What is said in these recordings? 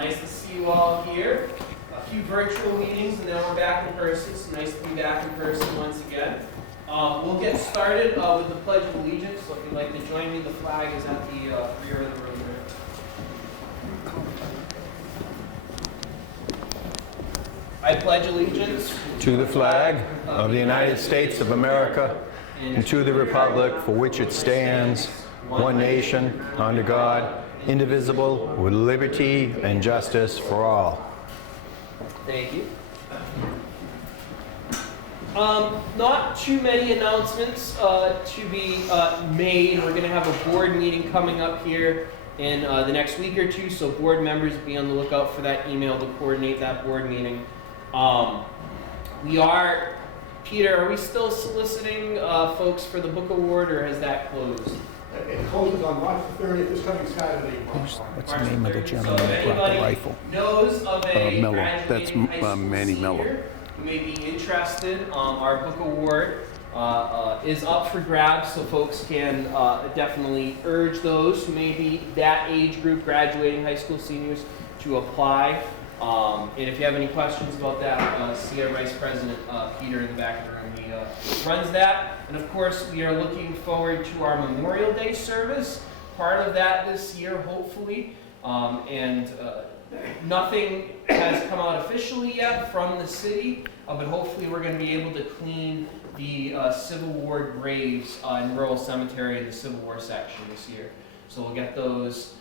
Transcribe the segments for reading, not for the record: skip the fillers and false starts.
Nice to see you all here. A few virtual meetings and then we're back in person. So nice to be back in person once again. We'll get started with the Pledge of Allegiance. So if you'd like to join me, the flag is at the rear of the room there. I pledge allegiance to the flag of the United States of America and to the republic for which it stands, one nation, under God, indivisible, with liberty and justice for all. Thank you. Not too many announcements to be made. We're going to have a board meeting coming up here in the next week or two, so board members be on the lookout for that email to coordinate that board meeting. Peter, are we still soliciting folks for the book award, or has that closed? It closes on March 30th, this coming Saturday. What's the name of the gentleman that brought the rifle? Knows of a Mello. graduating That's high school Manny senior Mello. who may be interested. Our book award is up for grabs, so folks can definitely urge those who may be that age group, graduating high school seniors, to apply. And if you have any questions about that, see our Vice President, Peter, in the back of the room. He runs that. And of course, we are looking forward to our Memorial Day service, part of that this year, hopefully. Nothing has come out officially yet from the city, but hopefully we're going to be able to clean the Civil War graves in Rural Cemetery in the Civil War section this year. So we'll get those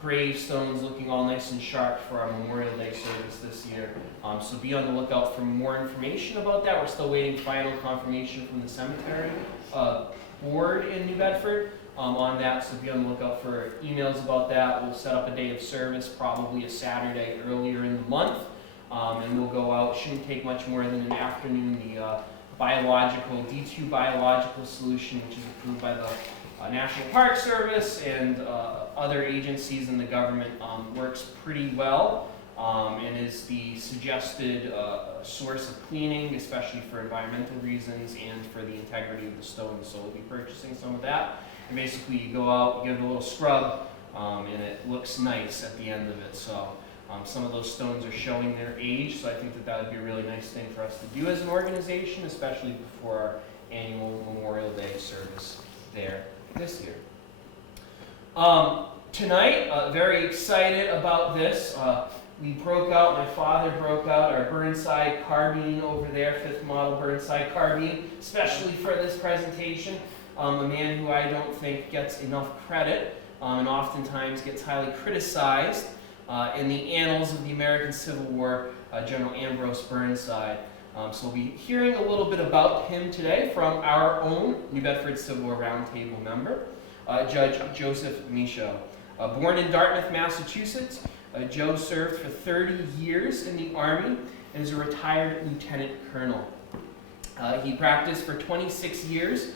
gravestones looking all nice and sharp for our Memorial Day service this year. So be on the lookout for more information about that. We're still waiting final confirmation from the cemetery board in New Bedford on that, so be on the lookout for emails about that. We'll set up a day of service, probably a Saturday earlier in the month, and we'll go out. Shouldn't take much more than an afternoon. The D2 biological solution, which is approved by the National Park Service and other agencies in the government, works pretty well and is the suggested source of cleaning, especially for environmental reasons and for the integrity of the stone. So we'll be purchasing some of that. And basically you go out, you give it a little scrub, and it looks nice at the end of it. So some of those stones are showing their age, so I think that would be a really nice thing for us to do as an organization, especially before our annual Memorial Day service there this year. Tonight, very excited about this. My father broke out our Burnside carbine over there, 5th model Burnside carbine, especially for this presentation. A man who I don't think gets enough credit and oftentimes gets highly criticized in the annals of the American Civil War, General Ambrose Burnside. So we'll be hearing a little bit about him today from our own New Bedford Civil War Roundtable member, Judge Joseph Michaud. Born in Dartmouth, Massachusetts, Joe served for 30 years in the Army and is a retired lieutenant colonel. He practiced for 26 years,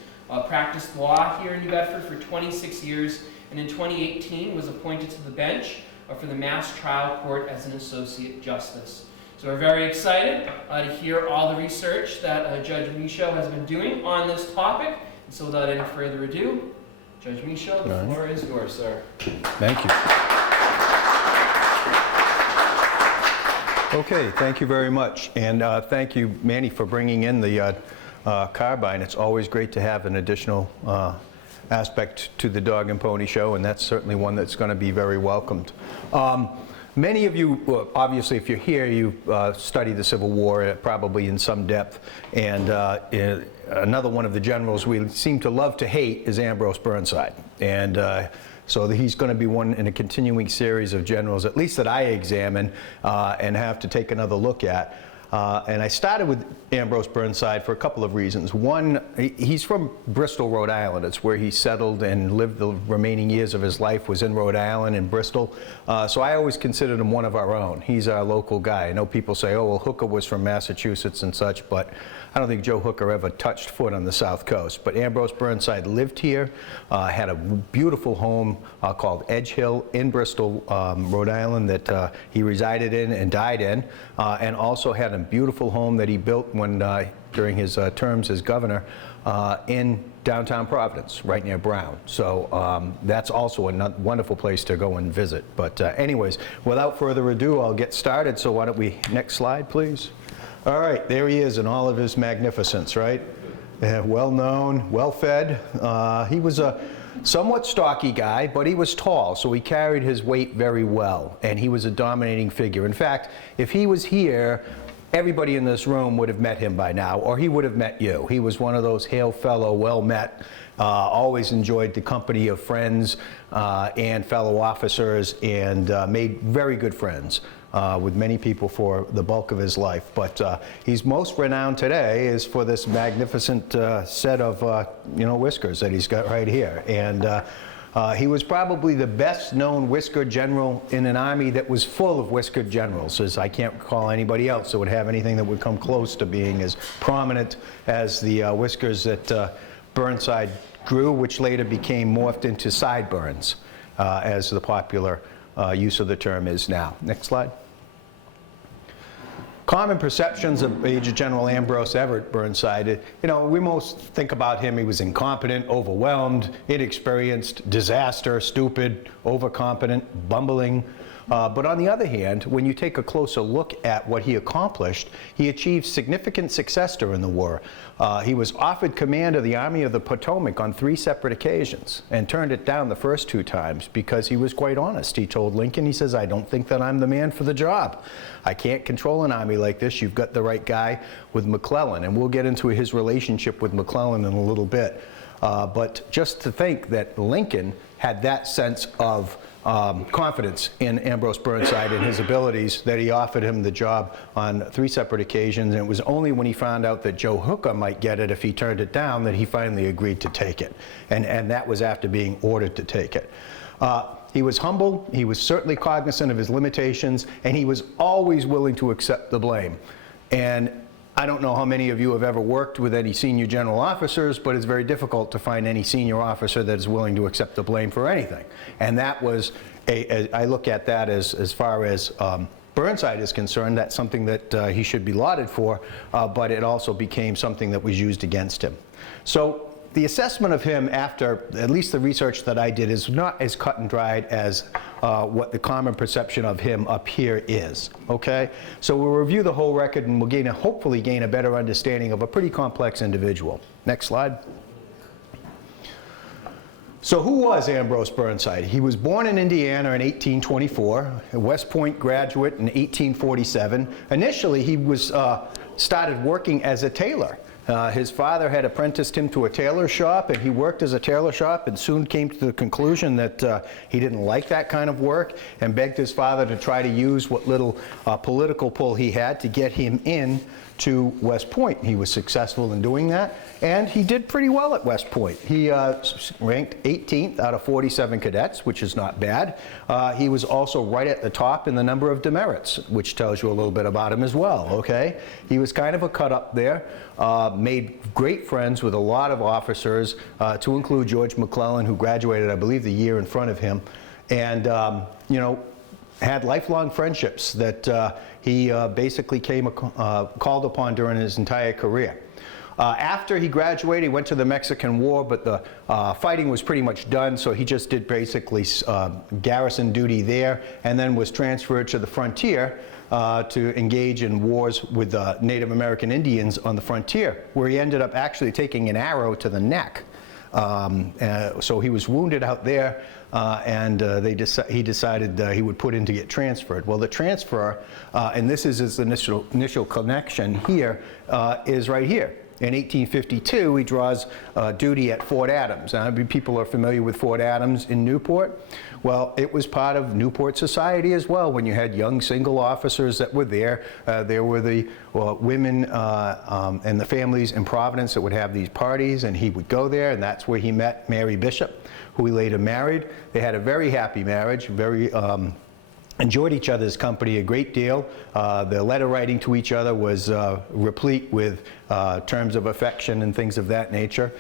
practiced law here in New Bedford for 26 years, and in 2018 was appointed to the bench for the Mass Trial Court as an Associate Justice. So we're very excited to hear all the research that Judge Michaud has been doing on this topic. And so without any further ado, Judge Michaud, the floor is yours, sir. Thank you. Okay, thank you very much. And thank you, Manny, for bringing in the carbine. It's always great to have an additional aspect to the Dog and Pony Show, and that's certainly one that's going to be very welcomed. Many of you, obviously, if you're here, you study the Civil War probably in some depth, and another one of the generals we seem to love to hate is Ambrose Burnside. And so he's going to be one in a continuing series of generals, at least that I examine and have to take another look at. And I started with Ambrose Burnside for a couple of reasons. One, he's from Bristol, Rhode Island. It's where he settled and lived the remaining years of his life was in Rhode Island and Bristol. So I always considered him one of our own. He's our local guy. I know people say, oh, well, Hooker was from Massachusetts and such, but I don't think Joe Hooker ever touched foot on the South Coast. But Ambrose Burnside lived here, had a beautiful home called Edge Hill in Bristol, Rhode Island that he resided in and died in, and also had a beautiful home that he built when during his terms as governor in downtown Providence, right near Brown. So that's also a wonderful place to go and visit. But anyways, without further ado, I'll get started. So why don't we, next slide, please. All right, there he is in all of his magnificence, right? Well-known, well-fed. He was a somewhat stocky guy, but he was tall, so he carried his weight very well, and he was a dominating figure. In fact, if he was here, everybody in this room would have met him by now, or he would have met you. He was one of those hail fellow, well-met, always enjoyed the company of friends and fellow officers, and made very good friends with many people for the bulk of his life. But he's most renowned today is for this magnificent set of whiskers that he's got right here. And he was probably the best known whiskered general in an army that was full of whiskered generals, as I can't recall anybody else that would have anything that would come close to being as prominent as the whiskers that Burnside grew, which later became morphed into sideburns, as the popular use of the term is now. Next slide. Common perceptions of Major General Ambrose Everett Burnside, we most think about him, he was incompetent, overwhelmed, inexperienced, disaster, stupid, overconfident, bumbling. But on the other hand, when you take a closer look at what he accomplished, he achieved significant success during the war. He was offered command of the Army of the Potomac on 3 separate occasions and turned it down the first 2 times because he was quite honest. He told Lincoln, he says, "I don't think that I'm the man for the job. I can't control an army like this. You've got the right guy with McClellan." And we'll get into his relationship with McClellan in a little bit. But just to think that Lincoln had that sense of confidence in Ambrose Burnside and his abilities that he offered him the job on 3 separate occasions, and it was only when he found out that Joe Hooker might get it if he turned it down that he finally agreed to take it, and that was after being ordered to take it. He was humble, he was certainly cognizant of his limitations, and he was always willing to accept the blame. And I don't know how many of you have ever worked with any senior general officers, but it's very difficult to find any senior officer that is willing to accept the blame for anything. And that was, I look at that as far as Burnside is concerned, that's something that he should be lauded for, but it also became something that was used against him. So the assessment of him after, at least the research that I did, is not as cut and dried as what the common perception of him up here is, okay? So we'll review the whole record and we'll hopefully gain a better understanding of a pretty complex individual. Next slide. So who was Ambrose Burnside? He was born in Indiana in 1824, a West Point graduate in 1847. Initially, he was started working as a tailor. His father had apprenticed him to a tailor shop, and he worked as a tailor shop and soon came to the conclusion that he didn't like that kind of work and begged his father to try to use what little political pull he had to get him in to West Point. He was successful in doing that, and he did pretty well at West Point. He ranked 18th out of 47 cadets, which is not bad. He was also right at the top in the number of demerits, which tells you a little bit about him as well, okay? He was kind of a cut up there, made great friends with a lot of officers, to include George McClellan, who graduated, I believe, the year in front of him, and, had lifelong friendships that he basically came called upon during his entire career. After he graduated, he went to the Mexican War, but the fighting was pretty much done, so he just did basically garrison duty there, and then was transferred to the frontier to engage in wars with Native American Indians on the frontier, where he ended up actually taking an arrow to the neck. So he was wounded out there, and he decided he would put in to get transferred. Well, the transfer, and this is his initial connection here, is right here. In 1852, he draws duty at Fort Adams. Now, people are familiar with Fort Adams in Newport. Well, it was part of Newport society as well. When you had young single officers that were there, there were the women and the families in Providence that would have these parties, and he would go there, and that's where he met Mary Bishop, who he later married. They had a very happy marriage, very enjoyed each other's company a great deal. The letter writing to each other was replete with terms of affection and things of that nature.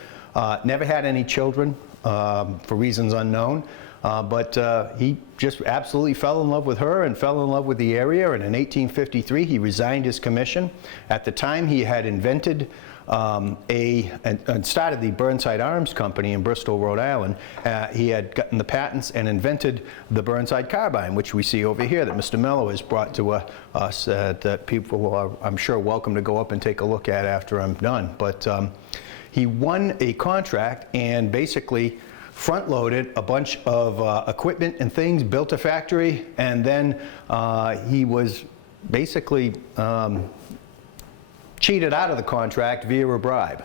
Never had any children for reasons unknown, but he just absolutely fell in love with her and fell in love with the area, and in 1853 he resigned his commission. At the time he had invented and started the Burnside Arms Company in Bristol, Rhode Island. He had gotten the patents and invented the Burnside carbine, which we see over here that Mr. Mello has brought to us that people are, I'm sure, welcome to go up and take a look at after I'm done. But he won a contract and basically front-loaded a bunch of equipment and things, built a factory, and then he was basically cheated out of the contract via a bribe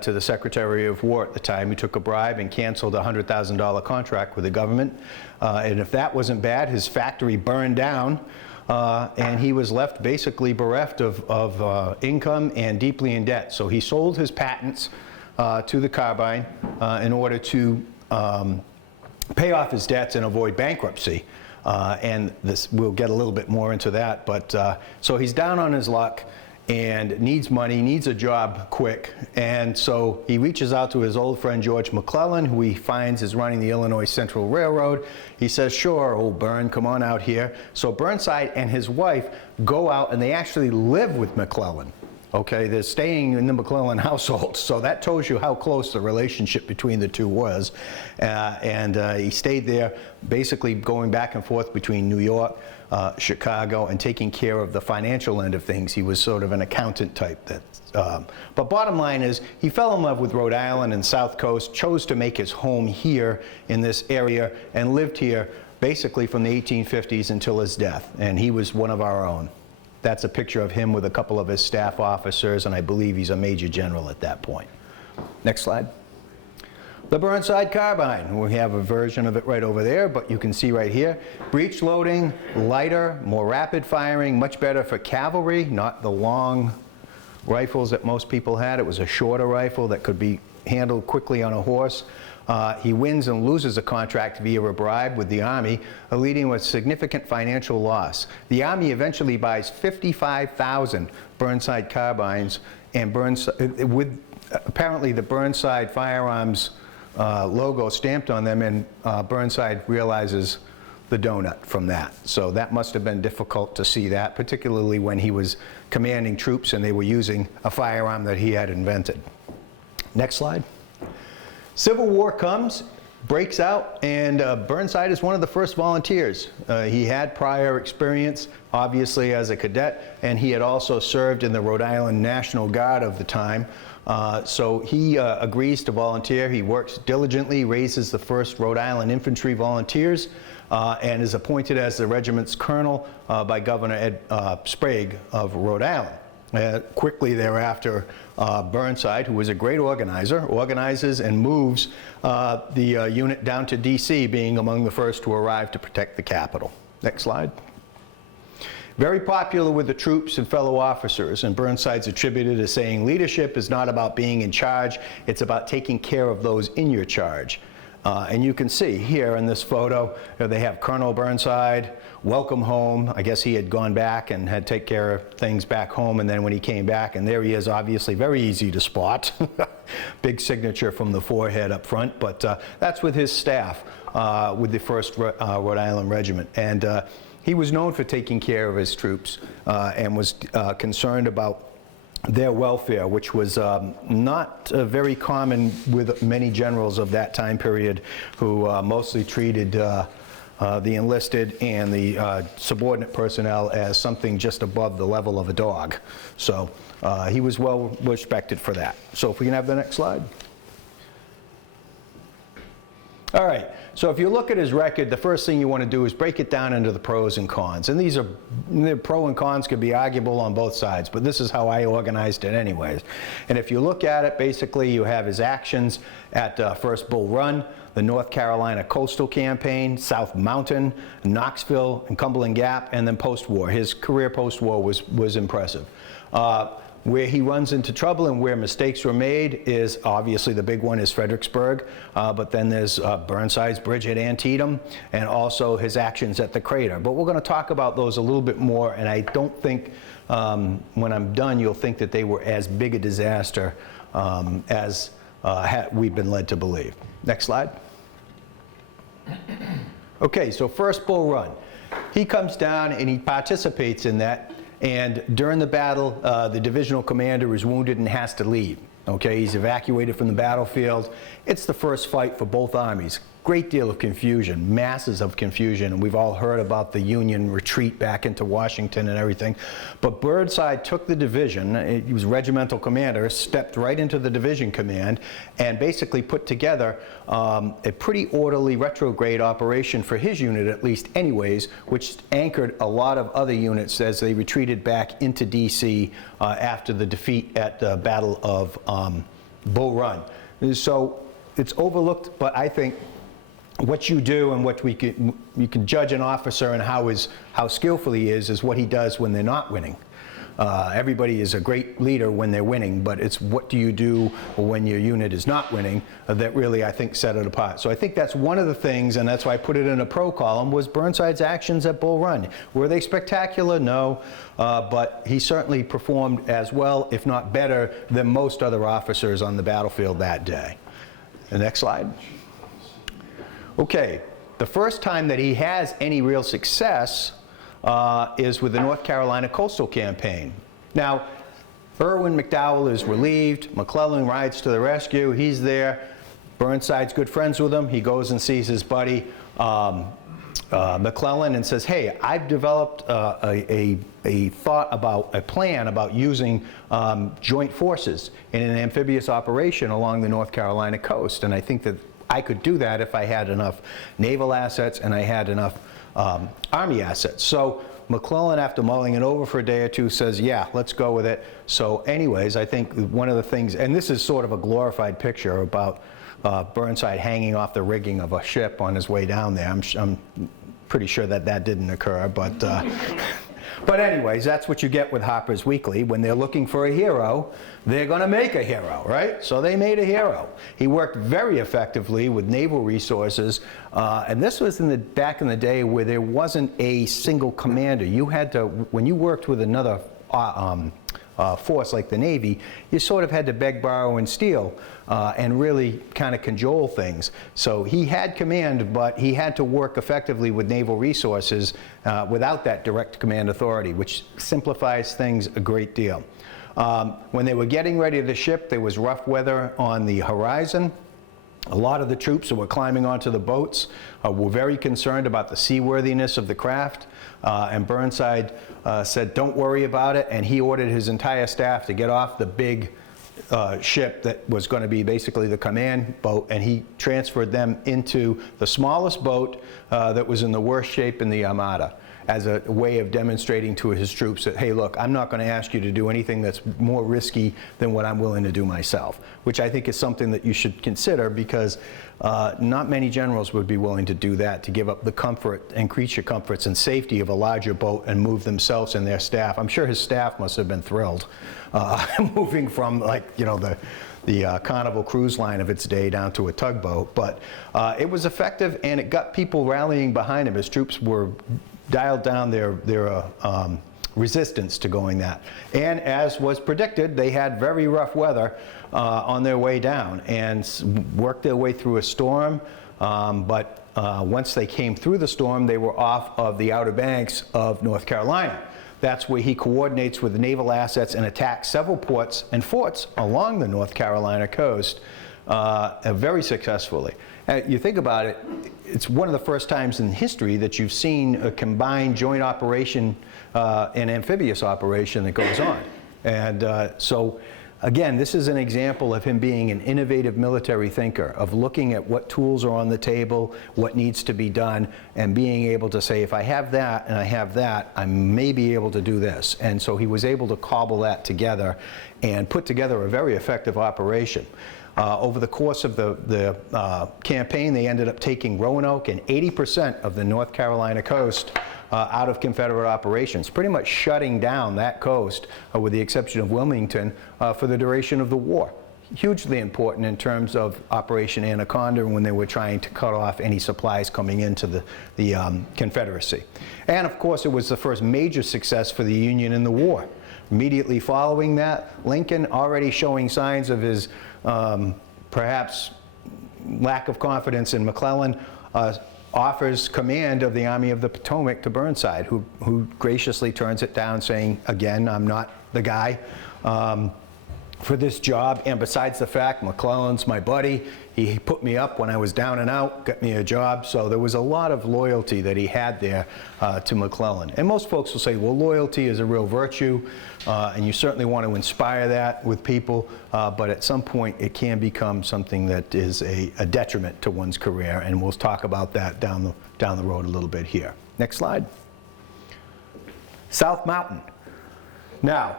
to the Secretary of War at the time. He took a bribe and canceled a $100,000 contract with the government. And if that wasn't bad, his factory burned down, and he was left basically bereft of income and deeply in debt. So he sold his patents to the carbine in order to pay off his debts and avoid bankruptcy. And we'll get a little bit more into that. But so he's down on his luck and needs money, needs a job quick. And so he reaches out to his old friend George McClellan, who he finds is running the Illinois Central Railroad. He says, "Sure, old Burn, come on out here." So Burnside and his wife go out and they actually live with McClellan. Okay, they're staying in the McClellan household, so that tells you how close the relationship between the two was. He stayed there, basically going back and forth between New York, Chicago, and taking care of the financial end of things. He was sort of an accountant type. But bottom line is, he fell in love with Rhode Island and South Coast, chose to make his home here in this area, and lived here basically from the 1850s until his death. And he was one of our own. That's a picture of him with a couple of his staff officers, and I believe he's a major general at that point. Next slide. The Burnside carbine. We have a version of it right over there, but you can see right here. Breech loading, lighter, more rapid firing, much better for cavalry, not the long rifles that most people had. It was a shorter rifle that could be handled quickly on a horse. He wins and loses a contract via a bribe with the Army, leading with significant financial loss. The Army eventually buys 55,000 Burnside carbines, and with apparently the Burnside firearms logo stamped on them, and Burnside realizes the donut from that. So that must have been difficult to see that, particularly when he was commanding troops and they were using a firearm that he had invented. Next slide. Civil War comes, breaks out, and Burnside is one of the first volunteers. He had prior experience, obviously, as a cadet, and he had also served in the Rhode Island National Guard of the time. So he agrees to volunteer. He works diligently, raises the first Rhode Island Infantry Volunteers, and is appointed as the regiment's colonel by Governor Ed Sprague of Rhode Island. Quickly thereafter, Burnside, who was a great organizer, organizes and moves the unit down to D.C., being among the first to arrive to protect the Capitol. Next slide. Very popular with the troops and fellow officers, and Burnside's attributed as saying, "Leadership is not about being in charge, it's about taking care of those in your charge." And you can see here in this photo, they have Colonel Burnside, welcome home. I guess he had gone back and had to take care of things back home, and then when he came back, and there he is, obviously very easy to spot. Big signature from the forehead up front, but that's with his staff, with the 1st Rhode Island Regiment. And he was known for taking care of his troops and was concerned about their welfare, which was not very common with many generals of that time period, who mostly treated the enlisted and the subordinate personnel as something just above the level of a dog. So he was well respected for that. So if we can have the next slide. All right, so if you look at his record, the first thing you want to do is break it down into the pros and cons. And these are, the pro and cons could be arguable on both sides, but this is how I organized it anyways. And if you look at it, basically you have his actions at First Bull Run, the North Carolina Coastal Campaign, South Mountain, Knoxville, and Cumberland Gap, and then post-war. His career post-war was impressive. Where he runs into trouble and where mistakes were made is, obviously the big one is Fredericksburg, but then there's Burnside's bridge at Antietam, and also his actions at the crater. But we're going to talk about those a little bit more, and I don't think when I'm done you'll think that they were as big a disaster as we've been led to believe. Next slide. Okay, so First Bull Run. He comes down and he participates in that. And during the battle, the divisional commander is wounded and has to leave. Okay, he's evacuated from the battlefield. It's the first fight for both armies. Great deal of confusion, masses of confusion, and we've all heard about the Union retreat back into Washington and everything. But Burnside took the division, he was regimental commander, stepped right into the division command, and basically put together a pretty orderly retrograde operation for his unit, at least anyways, which anchored a lot of other units as they retreated back into D.C. After the defeat at the Battle of Bull Run. So it's overlooked, but I think what you do and what you can judge an officer and how skillful he is what he does when they're not winning. Everybody is a great leader when they're winning, but it's what do you do when your unit is not winning that really, I think, set it apart. So I think that's one of the things, and that's why I put it in a pro column, was Burnside's actions at Bull Run. Were they spectacular? No, but he certainly performed as well, if not better, than most other officers on the battlefield that day. The next slide. Okay, the first time that he has any real success is with the North Carolina Coastal Campaign. Now, Irwin McDowell is relieved. McClellan rides to the rescue. He's there. Burnside's good friends with him. He goes and sees his buddy McClellan and says, hey, I've developed a plan about using joint forces in an amphibious operation along the North Carolina coast. And I think that I could do that if I had enough naval assets and I had enough Army assets. So McClellan, after mulling it over for a day or two, says, yeah, let's go with it. So anyways, I think one of the things, and this is sort of a glorified picture about Burnside hanging off the rigging of a ship on his way down there. I'm pretty sure that that didn't occur, but but anyways, that's what you get with Harper's Weekly. When they're looking for a hero, they're going to make a hero, right? So they made a hero. He worked very effectively with naval resources, and this was back in the day where there wasn't a single commander. You had to, when you worked with another force like the Navy, you sort of had to beg, borrow, and steal, and really kind of cajole things. So he had command, but he had to work effectively with naval resources without that direct command authority, which simplifies things a great deal. When they were getting ready to ship, there was rough weather on the horizon. A lot of the troops who were climbing onto the boats were very concerned about the seaworthiness of the craft, and Burnside said, don't worry about it, and he ordered his entire staff to get off the big ship that was going to be basically the command boat, and he transferred them into the smallest boat that was in the worst shape in the Armada, as a way of demonstrating to his troops that, hey, look, I'm not going to ask you to do anything that's more risky than what I'm willing to do myself, which I think is something that you should consider, because not many generals would be willing to do that, to give up the comfort and creature comforts and safety of a larger boat and move themselves and their staff. I'm sure his staff must have been thrilled moving from, like, you know, the Carnival Cruise Line of its day down to a tugboat. But it was effective, and it got people rallying behind him. His troops were dialed down their resistance to going that. And as was predicted, they had very rough weather on their way down and worked their way through a storm. But once they came through the storm, they were off of the Outer Banks of North Carolina. That's where he coordinates with the naval assets and attacks several ports and forts along the North Carolina coast very successfully. You think about it, it's one of the first times in history that you've seen a combined joint operation, an amphibious operation that goes on. And so, again, this is an example of him being an innovative military thinker, of looking at what tools are on the table, what needs to be done, and being able to say, if I have that and I have that, I may be able to do this. And so he was able to cobble that together and put together a very effective operation. Over the course of the campaign, they ended up taking Roanoke and 80% of the North Carolina coast out of Confederate operations, pretty much shutting down that coast, with the exception of Wilmington, for the duration of the war. Hugely important in terms of Operation Anaconda, when they were trying to cut off any supplies coming into the Confederacy. And of course, it was the first major success for the Union in the war. Immediately following that, Lincoln, already showing signs of his perhaps lack of confidence in McClellan, offers command of the Army of the Potomac to Burnside, who graciously turns it down, saying, again, I'm not the guy for this job, and besides the fact, McClellan's my buddy. He put me up when I was down and out, got me a job, so there was a lot of loyalty that he had there to McClellan. And most folks will say, well, loyalty is a real virtue, and you certainly want to inspire that with people, but at some point it can become something that is a detriment to one's career, and we'll talk about that down the road a little bit here. Next slide. South Mountain. Now,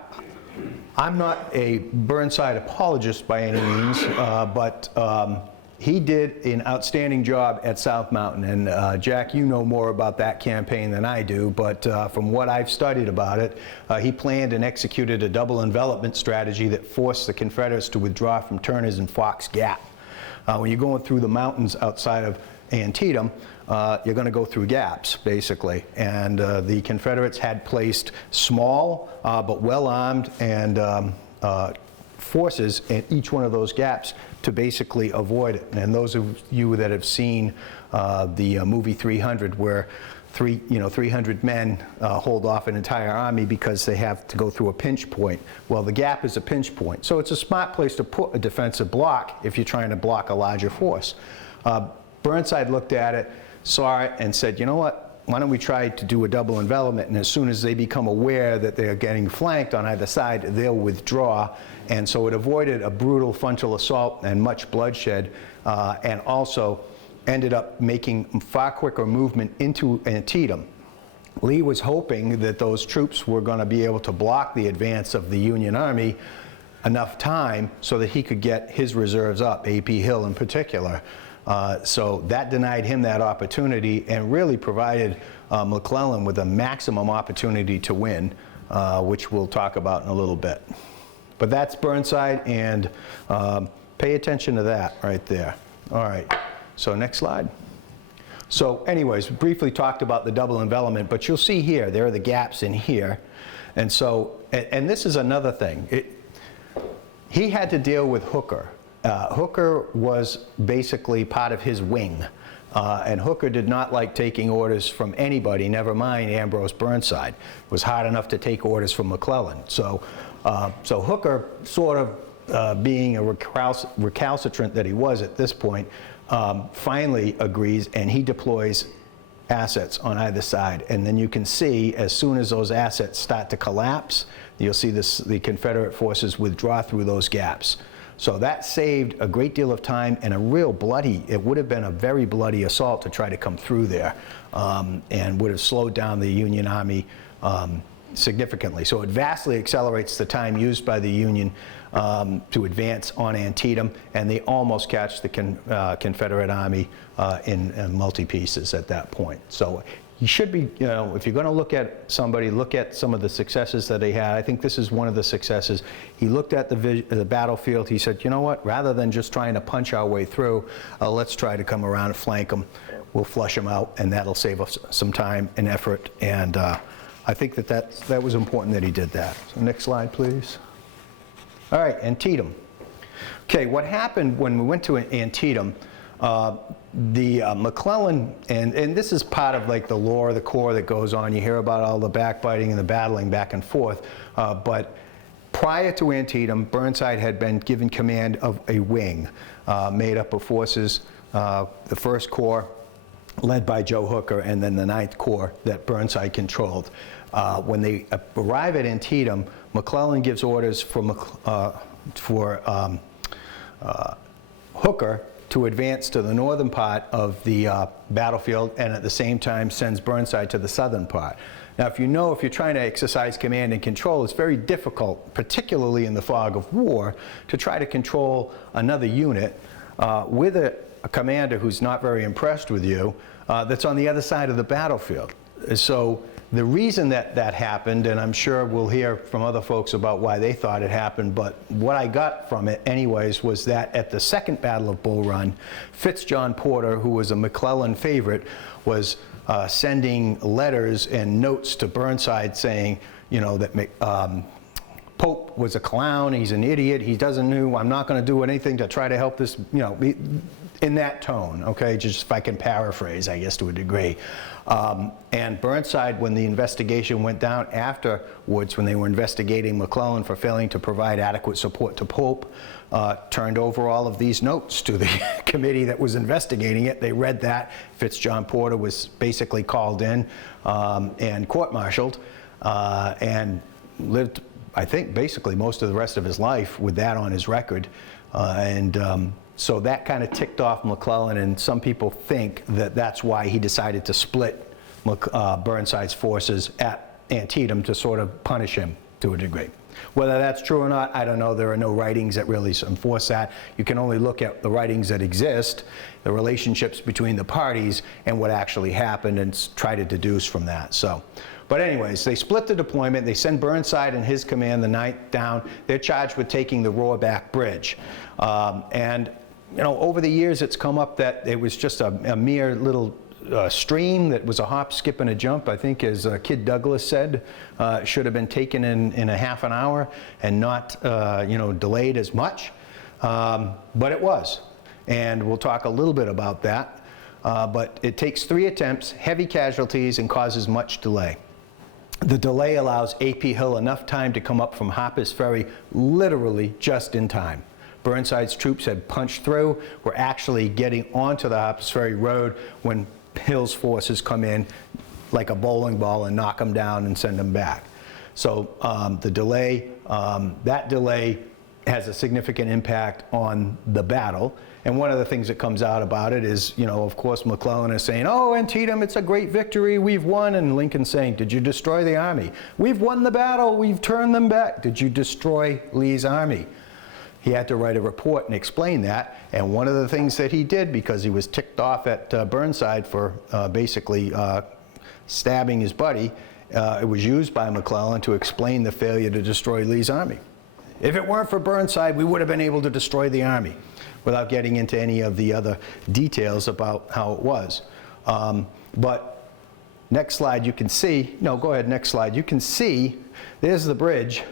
I'm not a Burnside apologist by any means, but he did an outstanding job at South Mountain. And Jack, you know more about that campaign than I do, but from what I've studied about it, he planned and executed a double envelopment strategy that forced the Confederates to withdraw from Turner's and Fox Gap. When you're going through the mountains outside of Antietam, you're going to go through gaps, basically. And the Confederates had placed small but well-armed and forces in each one of those gaps to basically avoid it. And those of you that have seen the movie 300, where 300 men hold off an entire army because they have to go through a pinch point. Well, the gap is a pinch point. So it's a smart place to put a defensive block if you're trying to block a larger force. Burnside looked at it, saw it, and said, you know what, why don't we try to do a double envelopment, and as soon as they become aware that they're getting flanked on either side, they'll withdraw. And so it avoided a brutal frontal assault and much bloodshed, and also ended up making far quicker movement into Antietam. Lee was hoping that those troops were going to be able to block the advance of the Union Army enough time so that he could get his reserves up, A.P. Hill in particular. So that denied him that opportunity and really provided McClellan with a maximum opportunity to win, which we'll talk about in a little bit. But that's Burnside, and pay attention to that right there. All right, so next slide. So anyways, we briefly talked about the double envelopment, but you'll see here, there are the gaps in here. And so, and this is another thing. He had to deal with Hooker. Hooker was basically part of his wing, and Hooker did not like taking orders from anybody, never mind Ambrose Burnside. It was hard enough to take orders from McClellan. So Hooker, sort of being a recalcitrant that he was at this point, finally agrees, and he deploys assets on either side. And then you can see, as soon as those assets start to collapse, you'll see the Confederate forces withdraw through those gaps. So that saved a great deal of time and a real bloody, it would have been a very bloody assault to try to come through there, and would have slowed down the Union Army significantly. So it vastly accelerates the time used by the Union to advance on Antietam, and they almost catch the Confederate Army in multi-pieces at that point. So you should be, if you're going to look at somebody, look at some of the successes that they had. I think this is one of the successes. He looked at the battlefield. He said, you know what, rather than just trying to punch our way through, let's try to come around and flank them. We'll flush them out, and that'll save us some time and effort. And I think that was important that he did that. So next slide, please. All right, Antietam. Okay, what happened when we went to Antietam, McClellan, and this is part of like the lore of the Corps that goes on. You hear about all the backbiting and the battling back and forth. But prior to Antietam, Burnside had been given command of a wing made up of forces, the 1st Corps, led by Joe Hooker, and then the 9th Corps that Burnside controlled. When they arrive at Antietam, McClellan gives orders for Hooker to advance to the northern part of the battlefield, and at the same time sends Burnside to the southern part. Now, if you're trying to exercise command and control, it's very difficult, particularly in the fog of war, to try to control another unit with a commander who's not very impressed with you, that's on the other side of the battlefield. So the reason that happened, and I'm sure we'll hear from other folks about why they thought it happened, but what I got from it anyways was that at the Second Battle of Bull Run, John Porter, who was a McClellan favorite, was sending letters and notes to Burnside saying, that Pope was a clown, he's an idiot, he doesn't know, I'm not going to do anything to try to help this, you know, in that tone, okay, just if I can paraphrase, I guess, to a degree. And Burnside, when the investigation went down afterwards, when they were investigating McClellan for failing to provide adequate support to Pope, turned over all of these notes to the committee that was investigating it. They read that. John Porter was basically called in and court-martialed and lived, I think, basically most of the rest of his life with that on his record. So that kind of ticked off McClellan, and some people think that that's why he decided to split Burnside's forces at Antietam to sort of punish him to a degree. Whether that's true or not, I don't know. There are no writings that really enforce that. You can only look at the writings that exist, the relationships between the parties, and what actually happened, and try to deduce from that. So, but anyways, they split the deployment. They send Burnside and his command, the 9th, down. They're charged with taking the Rohrbach Bridge. And you know, over the years, it's come up that it was just a mere little stream that was a hop, skip, and a jump. I think, as Kid Douglas said, should have been taken in a half an hour and not, you know, delayed as much. But it was, and we'll talk a little bit about that. But it takes 3 attempts, heavy casualties, and causes much delay. The delay allows A.P. Hill enough time to come up from Harper's Ferry literally just in time. Burnside's troops had punched through, were actually getting onto the Harper's Ferry Road when Hill's forces come in like a bowling ball and knock them down and send them back. So the delay, that delay has a significant impact on the battle. And one of the things that comes out about it is, you know, of course, McClellan is saying, oh, Antietam, it's a great victory, we've won. And Lincoln's saying, did you destroy the army? We've won the battle, we've turned them back. Did you destroy Lee's army? He had to write a report and explain that. And one of the things that he did, because he was ticked off at Burnside for basically stabbing his buddy, it was used by McClellan to explain the failure to destroy Lee's army. If it weren't for Burnside, we would have been able to destroy the army, without getting into any of the other details about how it was. But next slide, you can see, no, go ahead, next slide. You can see, there's the bridge.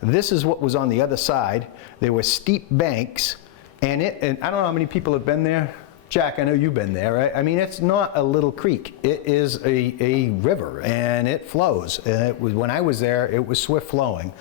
This is what was on the other side. There were steep banks, and I don't know how many people have been there. Jack, I know you've been there, right? I mean, it's not a little creek. It is a river, and it flows. And it was, when I was there, it was swift flowing,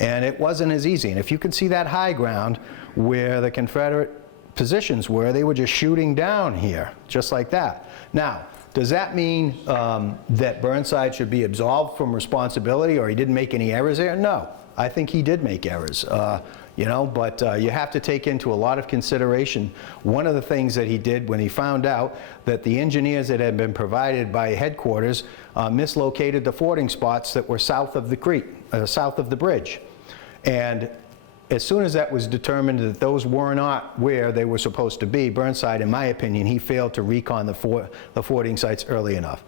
and it wasn't as easy. And if you can see that high ground where the Confederate positions were, they were just shooting down here, just like that. Now, does that mean that Burnside should be absolved from responsibility, or he didn't make any errors there? No. I think he did make errors, you know, but you have to take into a lot of consideration one of the things that he did when he found out that the engineers that had been provided by headquarters mislocated the fording spots that were south of the creek, south of the bridge. And as soon as that was determined that those were not where they were supposed to be, Burnside, in my opinion, he failed to recon the fording sites early enough.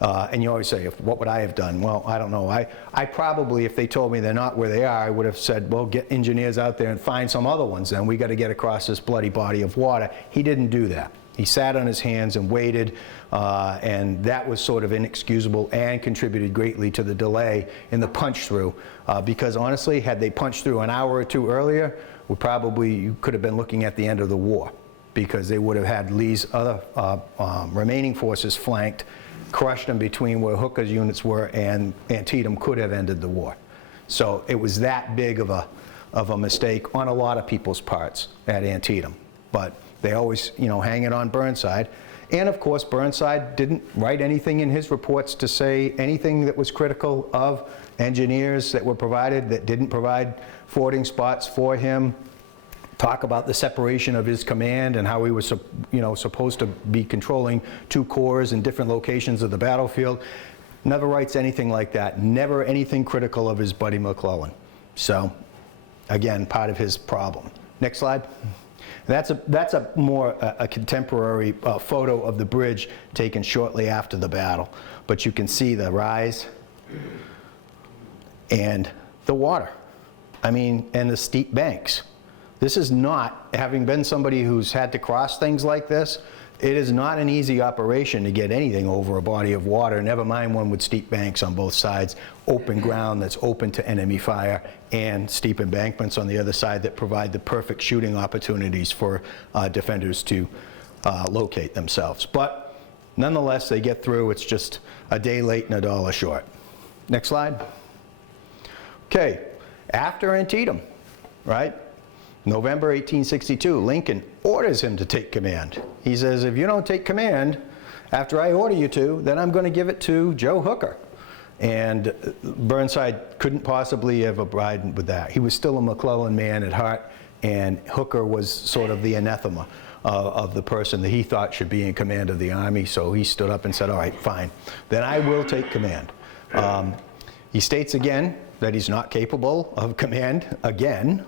And you always say, what would I have done? Well, I don't know. I probably, if they told me they're not where they are, I would have said, well, get engineers out there and find some other ones then. We got to get across this bloody body of water. He didn't do that. He sat on his hands and waited, and that was sort of inexcusable and contributed greatly to the delay in the punch through. Because honestly, had they punched through an hour or two earlier, you could have been looking at the end of the war, because they would have had Lee's other remaining forces flanked, crushed them between where Hooker's units were, and Antietam could have ended the war. So it was that big of a mistake on a lot of people's parts at Antietam. But they always, you know, hang it on Burnside. And of course, Burnside didn't write anything in his reports to say anything that was critical of engineers that were provided, that didn't provide fording spots for him. Talk about the separation of his command and how he was, you know, supposed to be controlling 2 corps in different locations of the battlefield. Never writes anything like that. Never anything critical of his buddy McClellan. So, again, part of his problem. Next slide. That's a more contemporary photo of the bridge taken shortly after the battle. But you can see the rise and the water. I mean, and the steep banks. This is not, having been somebody who's had to cross things like this It is not an easy operation to get anything over a body of water, never mind one with steep banks on both sides, open ground that's open to enemy fire, and steep embankments on the other side that provide the perfect shooting opportunities for defenders to locate themselves. But nonetheless, they get through. It's just a day late and a dollar short. Next slide. Okay, after Antietam, right? November 1862, Lincoln orders him to take command. He says, if you don't take command after I order you to, then I'm going to give it to Joe Hooker. And Burnside couldn't possibly have abided with that. He was still a McClellan man at heart, and Hooker was sort of the anathema of the person that he thought should be in command of the Army. So he stood up and said, all right, fine, then I will take command. He states again that he's not capable of command again,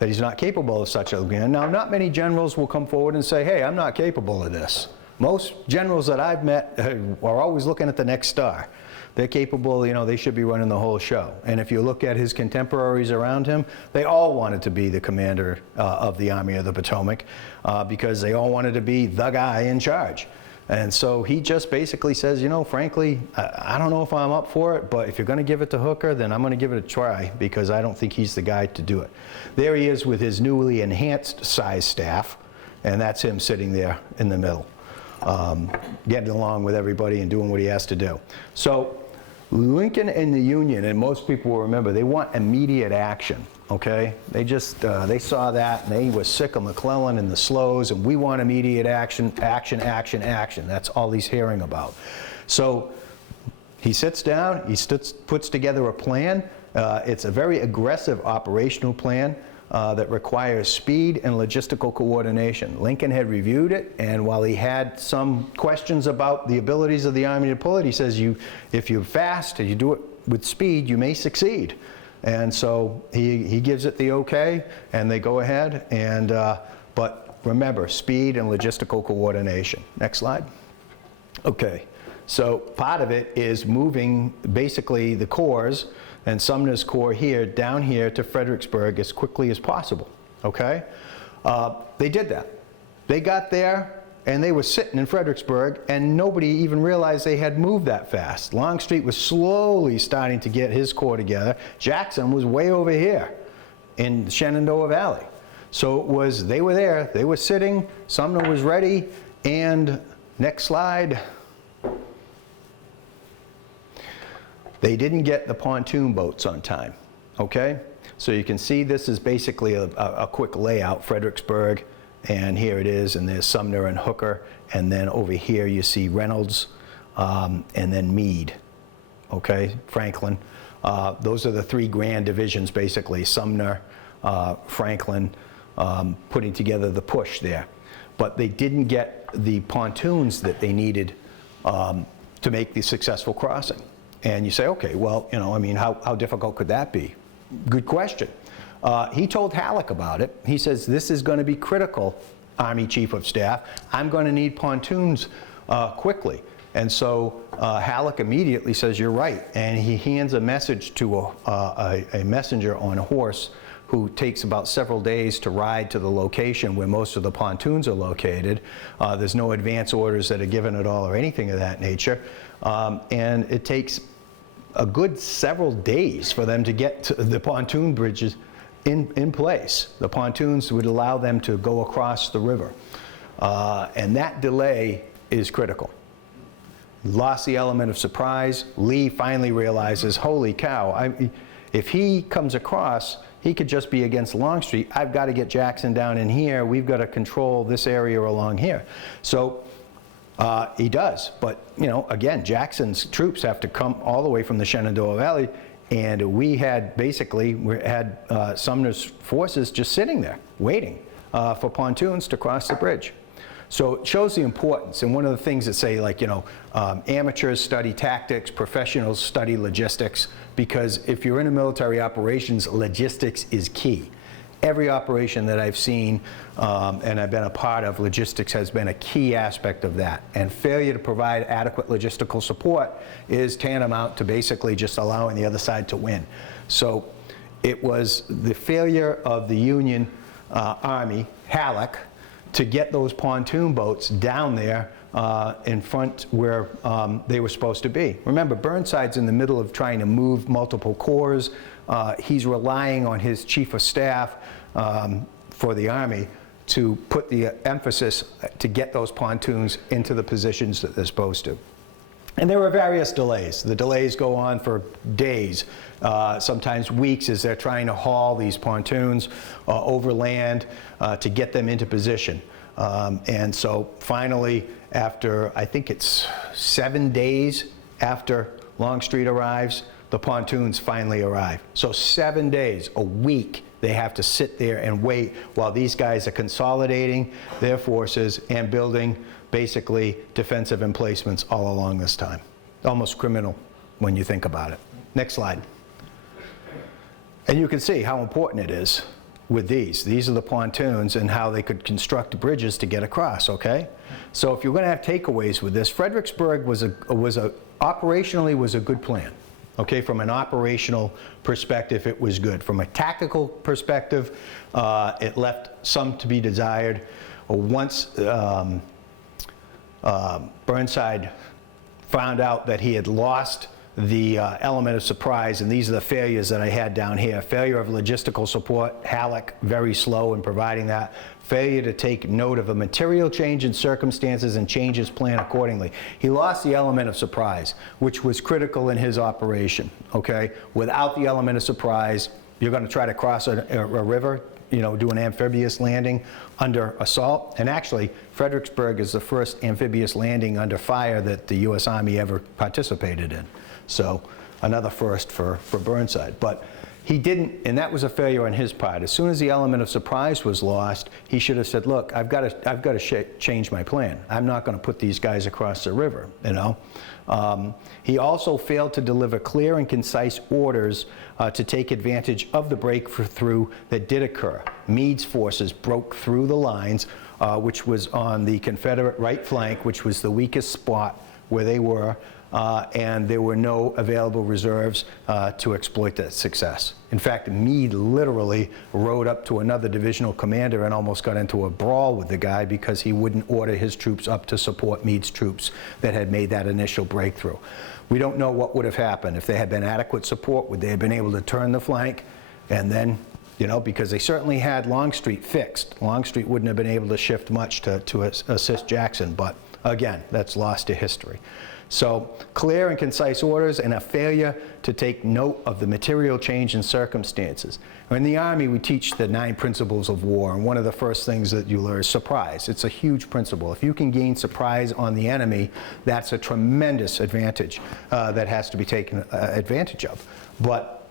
that he's not capable of such a command. Now, not many generals will come forward and say, hey, I'm not capable of this. Most generals that I've met are always looking at the next star. They're capable, you know, they should be running the whole show. And if you look at his contemporaries around him, they all wanted to be the commander of the Army of the Potomac because they all wanted to be the guy in charge. And so he just basically says, you know, frankly, I don't know if I'm up for it, but if you're going to give it to Hooker, then I'm going to give it a try because I don't think he's the guy to do it. There he is with his newly enhanced size staff, and that's him sitting there in the middle, getting along with everybody and doing what he has to do. So Lincoln and the Union, and most people will remember, they want immediate action. Okay, they just they saw that and they were sick of McClellan and the slows, and we want immediate action, action, action, action. That's all he's hearing about. So he sits down, he puts together a plan. It's a very aggressive operational plan that requires speed and logistical coordination. Lincoln had reviewed it, and while he had some questions about the abilities of the Army to pull it, he says, if you're fast and you do it with speed, you may succeed. And so he gives it the okay, and they go ahead. And but remember, speed and logistical coordination. Next slide. Okay, so part of it is moving basically the corps and Sumner's corps here down here to Fredericksburg as quickly as possible. Okay, they did that. They got there, and they were sitting in Fredericksburg, and nobody even realized they had moved that fast. Longstreet was slowly starting to get his corps together. Jackson was way over here in the Shenandoah Valley. So it was, they were there, they were sitting, Sumner was ready, and next slide. They didn't get the pontoon boats on time, okay? So you can see this is basically a quick layout, Fredericksburg, and here it is, and there's Sumner and Hooker, and then over here you see Reynolds, and then Meade, okay, Franklin. Those are the three grand divisions, basically, Sumner, Franklin, putting together the push there. But they didn't get the pontoons that they needed to make the successful crossing. And you say, okay, well, you know, I mean, how difficult could that be? Good question. He told Halleck about it. He says, this is going to be critical, Army Chief of Staff. I'm going to need pontoons quickly. And so Halleck immediately says, you're right. And he hands a message to a messenger on a horse who takes about several days to ride to the location where most of the pontoons are located. There's no advance orders that are given at all or anything of that nature. And it takes a good several days for them to get to the pontoon bridges in place. The pontoons would allow them to go across the river. And that delay is critical. Lost the element of surprise. Lee finally realizes, holy cow, if he comes across, he could just be against Longstreet. I've got to get Jackson down in here. We've got to control this area along here. So he does. But, you know, again, Jackson's troops have to come all the way from the Shenandoah Valley. And we had Sumner's forces just sitting there, waiting for pontoons to cross the bridge. So it shows the importance. And one of the things that say, like, you know, amateurs study tactics, professionals study logistics, because if you're in a military operations, logistics is key. Every operation that I've seen and I've been a part of, logistics has been a key aspect of that. And failure to provide adequate logistical support is tantamount to basically just allowing the other side to win. So it was the failure of the Union Army, Halleck, to get those pontoon boats down there in front where they were supposed to be. Remember, Burnside's in the middle of trying to move multiple corps. He's relying on his chief of staff for the Army to put the emphasis to get those pontoons into the positions that they're supposed to. And there were various delays. The delays go on for days, sometimes weeks, as they're trying to haul these pontoons over land to get them into position. And so finally, after, I think it's 7 days after Longstreet arrives, the pontoons finally arrive. So 7 days, a week, they have to sit there and wait while these guys are consolidating their forces and building basically defensive emplacements all along this time. Almost criminal when you think about it. Next slide. And you can see how important it is with these. These are the pontoons and how they could construct bridges to get across, okay? So if you're going to have takeaways with this, Fredericksburg operationally was a good plan. Okay, from an operational perspective, it was good. From a tactical perspective, it left some to be desired. Once Burnside found out that he had lost the element of surprise, and these are the failures that I had down here. Failure of logistical support, Halleck very slow in providing that. Failure to take note of a material change in circumstances and change his plan accordingly. He lost the element of surprise, which was critical in his operation, okay? Without the element of surprise, you're gonna try to cross a river, you know, do an amphibious landing under assault. And actually, Fredericksburg is the first amphibious landing under fire that the U.S. Army ever participated in. So another first for Burnside. But he didn't, and that was a failure on his part. As soon as the element of surprise was lost, he should have said, look, I've got to change my plan. I'm not going to put these guys across the river, you know. He also failed to deliver clear and concise orders to take advantage of the breakthrough that did occur. Meade's forces broke through the lines, which was on the Confederate right flank, which was the weakest spot where they were, and there were no available reserves to exploit that success. In fact, Meade literally rode up to another divisional commander and almost got into a brawl with the guy because he wouldn't order his troops up to support Meade's troops that had made that initial breakthrough. We don't know what would have happened. If there had been adequate support, would they have been able to turn the flank? And then, you know, because they certainly had Longstreet fixed. Longstreet wouldn't have been able to shift much to assist Jackson, but again, that's lost to history. So clear and concise orders and a failure to take note of the material change in circumstances. In the Army, we teach the 9 principles of war, and one of the first things that you learn is surprise. It's a huge principle. If you can gain surprise on the enemy, that's a tremendous advantage that has to be taken advantage of. But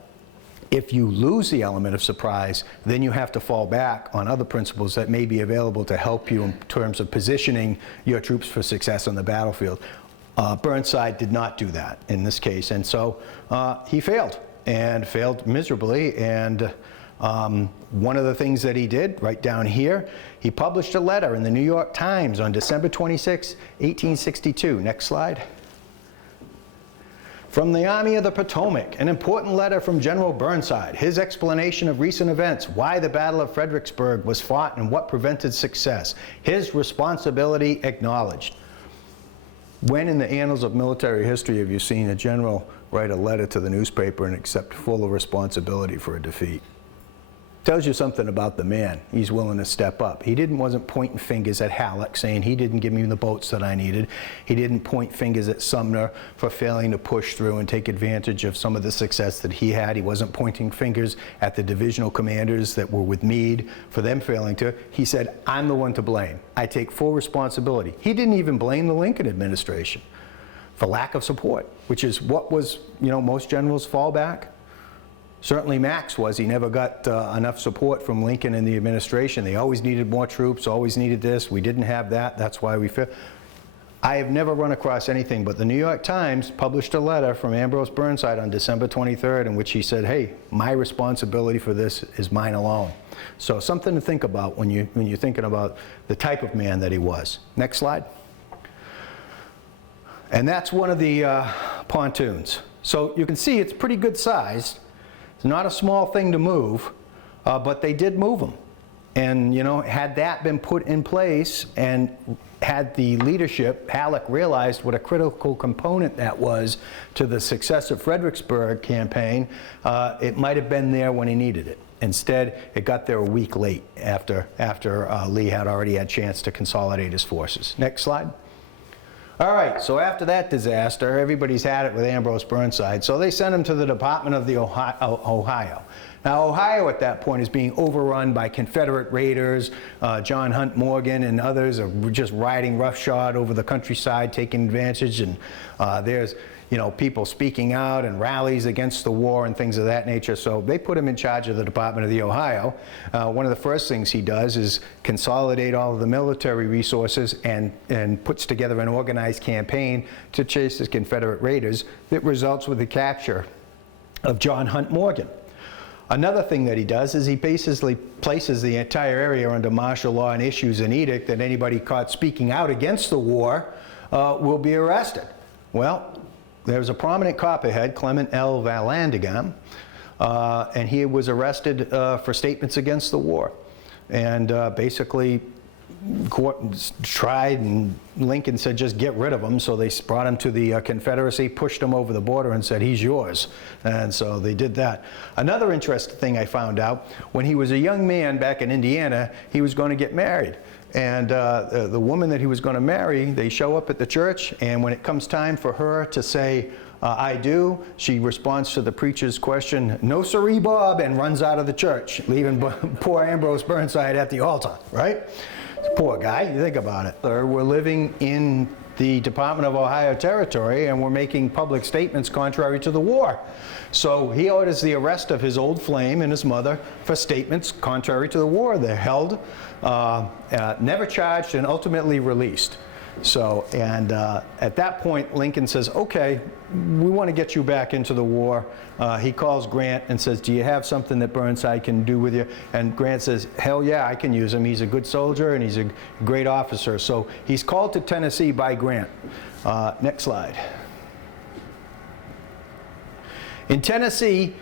if you lose the element of surprise, then you have to fall back on other principles that may be available to help you in terms of positioning your troops for success on the battlefield. Burnside did not do that in this case, and so he failed, and failed miserably. And one of the things that he did, right down here, he published a letter in the New York Times on December 26, 1862. Next slide. From the Army of the Potomac, an important letter from General Burnside, his explanation of recent events, why the Battle of Fredericksburg was fought and what prevented success, his responsibility acknowledged. When in the annals of military history have you seen a general write a letter to the newspaper and accept full responsibility for a defeat? Tells you something about the man. He's willing to step up. He wasn't pointing fingers at Halleck saying he didn't give me the boats that I needed. He didn't point fingers at Sumner for failing to push through and take advantage of some of the success that he had. He wasn't pointing fingers at the divisional commanders that were with Meade for them failing to. He said, I'm the one to blame. I take full responsibility. He didn't even blame the Lincoln administration for lack of support, which is what was, you know, most generals' fallback. Certainly Max was. He never got enough support from Lincoln and the administration. They always needed more troops, always needed this. We didn't have that. That's why we failed. I have never run across anything, but the New York Times published a letter from Ambrose Burnside on December 23rd in which he said, hey, my responsibility for this is mine alone. So something to think about when you're thinking about the type of man that he was. Next slide. And that's one of the pontoons. So you can see it's pretty good sized. It's not a small thing to move, but they did move them. And, you know, had that been put in place and had the leadership, Halleck, realized what a critical component that was to the success of Fredericksburg campaign, it might have been there when he needed it. Instead, it got there a week late after Lee had already had a chance to consolidate his forces. Next slide. All right, so after that disaster, everybody's had it with Ambrose Burnside, so they sent him to the Department of the Ohio. Now, Ohio at that point is being overrun by Confederate raiders. John Hunt Morgan and others are just riding roughshod over the countryside, taking advantage, and there's, you know, people speaking out and rallies against the war and things of that nature. So they put him in charge of the Department of the Ohio. One of the first things he does is consolidate all of the military resources and puts together an organized campaign to chase the Confederate raiders that results with the capture of John Hunt Morgan. Another thing that he does is he basically places the entire area under martial law and issues an edict that anybody caught speaking out against the war will be arrested. Well, there was a prominent Copperhead, Clement L. Vallandigham, and he was arrested for statements against the war. And basically, court tried, and Lincoln said, just get rid of him. So they brought him to the Confederacy, pushed him over the border, and said, he's yours. And so they did that. Another interesting thing I found out, when he was a young man back in Indiana, he was going to get married. And the woman that he was going to marry, they show up at the church, and when it comes time for her to say, I do, she responds to the preacher's question, no siree, Bob, and runs out of the church, leaving poor Ambrose Burnside at the altar, right? Poor guy, you think about it. We're living in the Department of Ohio territory, and we're making public statements contrary to the war. So he orders the arrest of his old flame and his mother for statements contrary to the war. They're held, never charged, and ultimately released. So, and at that point, Lincoln says, okay, we want to get you back into the war. He calls Grant and says, do you have something that Burnside can do with you? And Grant says, hell yeah, I can use him. He's a good soldier and he's a great officer. So he's called to Tennessee by Grant. Next slide. In Tennessee,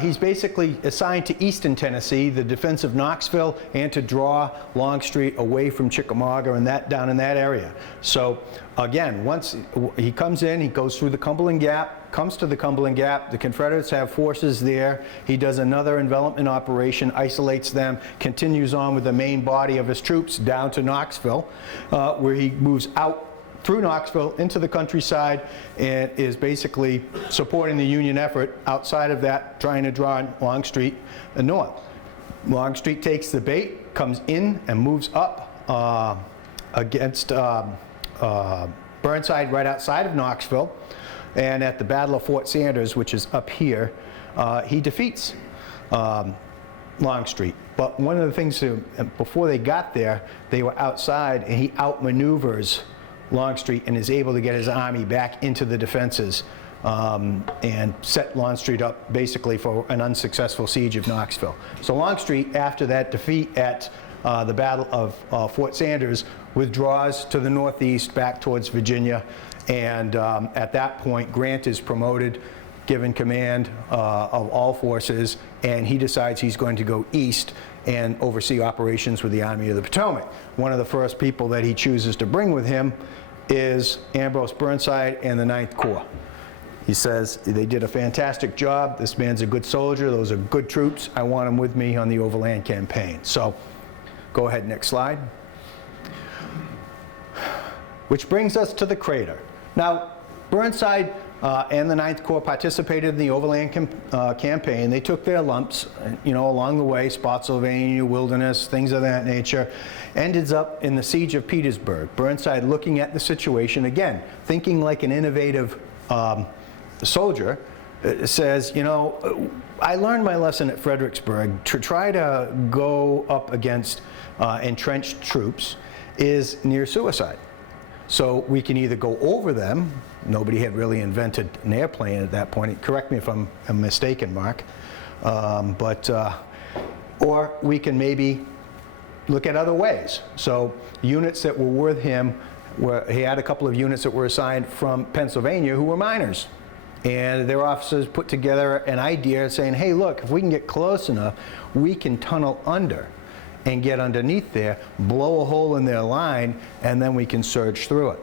he's basically assigned to Eastern Tennessee, the defense of Knoxville, and to draw Longstreet away from Chickamauga and that down in that area. So again, once he comes in, he goes through the Cumberland Gap, comes to the Cumberland Gap. The Confederates have forces there. He does another envelopment operation, isolates them, continues on with the main body of his troops down to Knoxville, where he moves out through Knoxville into the countryside and is basically supporting the Union effort outside of that, trying to draw Longstreet north. Longstreet takes the bait, comes in and moves up against Burnside right outside of Knoxville, and at the Battle of Fort Sanders, which is up here, he defeats Longstreet. But one of the things, before they got there, they were outside, and he outmaneuvers Longstreet and is able to get his army back into the defenses and set Longstreet up basically for an unsuccessful siege of Knoxville. So Longstreet, after that defeat at the Battle of Fort Sanders, withdraws to the northeast back towards Virginia, and at that point Grant is promoted, given command of all forces, and he decides he's going to go east and oversee operations with the Army of the Potomac. One of the first people that he chooses to bring with him is Ambrose Burnside and the 9th Corps. He says, they did a fantastic job. This man's a good soldier. Those are good troops. I want him with me on the overland campaign. So go ahead, next slide. Which brings us to the crater. Now, Burnside and the 9th Corps participated in the overland campaign. They took their lumps, you know, along the way, Spotsylvania, Wilderness, things of that nature. Ended up in the siege of Petersburg. Burnside, looking at the situation, again, thinking like an innovative soldier, says, you know, I learned my lesson at Fredericksburg. To try to go up against entrenched troops is near suicide. So we can either go over them. Nobody had really invented an airplane at that point. Correct me if I'm mistaken, Mark. Or we can maybe look at other ways. So units that were with him, he had a couple of units that were assigned from Pennsylvania who were miners. And their officers put together an idea saying, hey, look, if we can get close enough, we can tunnel under and get underneath there, blow a hole in their line, and then we can surge through it.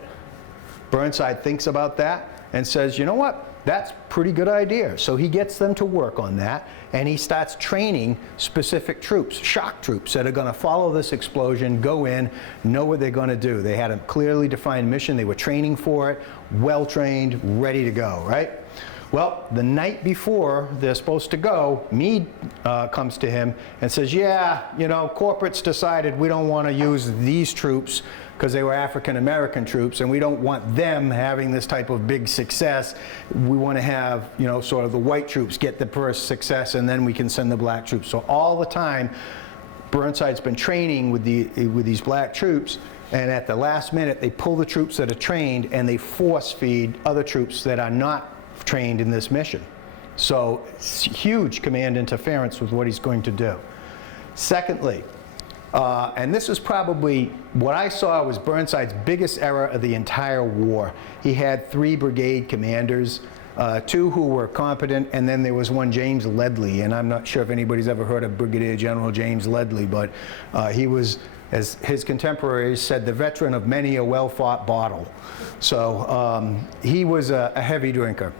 Burnside thinks about that and says, you know what? That's a pretty good idea. So he gets them to work on that, and he starts training specific troops, shock troops, that are going to follow this explosion, go in, know what they're going to do. They had a clearly defined mission. They were training for it, well-trained, ready to go, right? Well, the night before they're supposed to go, Meade comes to him and says, yeah, you know, corporate's decided we don't want to use these troops because they were African-American troops, and we don't want them having this type of big success. We want to have, you know, sort of the white troops get the first success, and then we can send the black troops. So all the time, Burnside's been training with these black troops, and at the last minute, they pull the troops that are trained, and they force feed other troops that are not trained in this mission. So it's huge command interference with what he's going to do. Secondly, and this is probably what I saw was Burnside's biggest error of the entire war. He had 3 brigade commanders, 2 who were competent, and then there was one, James Ledlie, and I'm not sure if anybody's ever heard of Brigadier General James Ledlie, but he was, as his contemporaries said, the veteran of many a well-fought battle. So he was a heavy drinker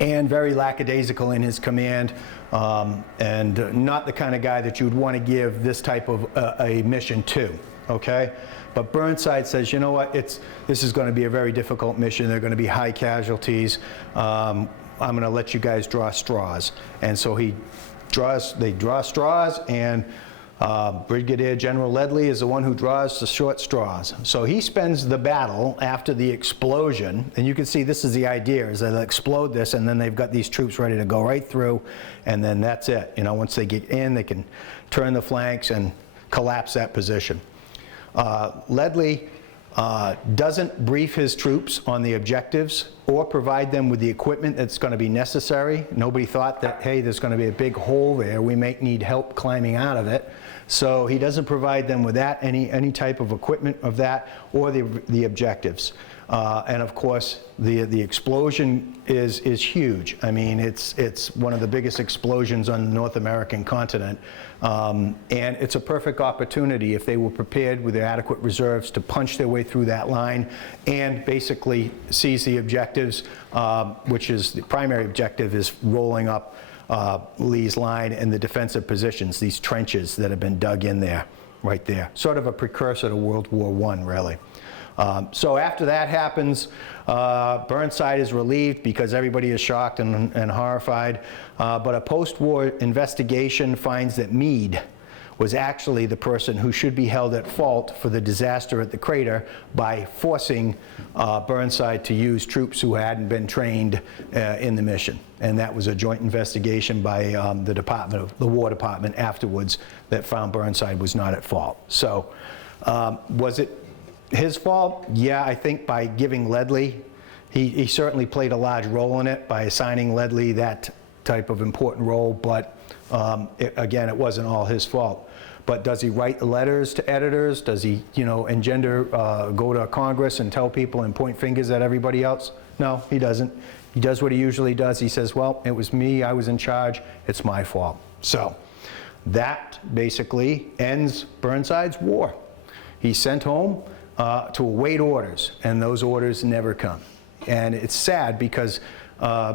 and very lackadaisical in his command, and not the kind of guy that you'd want to give this type of a mission to, okay? But Burnside says, you know what, this is going to be a very difficult mission. There are going to be high casualties. I'm going to let you guys draw straws. And so they draw straws, and Brigadier General Ledlie is the one who draws the short straws. So he spends the battle after the explosion, and you can see this is the idea, is they'll explode this, and then they've got these troops ready to go right through, and then that's it. You know, once they get in, they can turn the flanks and collapse that position. Ledlie doesn't brief his troops on the objectives or provide them with the equipment that's going to be necessary. Nobody thought that, hey, there's going to be a big hole there. We may need help climbing out of it. So he doesn't provide them with that, any type of equipment of that, or the objectives. And of course, the explosion is huge. I mean, it's one of the biggest explosions on the North American continent. And it's a perfect opportunity, if they were prepared with their adequate reserves, to punch their way through that line and basically seize the objectives, which is the primary objective is rolling up Lee's line and the defensive positions, these trenches that have been dug in there, right there. Sort of a precursor to World War I, really. So after that happens, Burnside is relieved because everybody is shocked and horrified. But a post-war investigation finds that Meade was actually the person who should be held at fault for the disaster at the crater by forcing Burnside to use troops who hadn't been trained in the mission. And that was a joint investigation by the War Department afterwards that found Burnside was not at fault. So was it his fault? Yeah, I think by giving Ledlie, he certainly played a large role in it by assigning Ledlie that type of important role, but again, it wasn't all his fault. But does he write the letters to editors? Does he, you know, go to Congress and tell people and point fingers at everybody else? No, he doesn't. He does what he usually does. He says, well, it was me, I was in charge, it's my fault. So that basically ends Burnside's war. He's sent home to await orders, and those orders never come. And it's sad because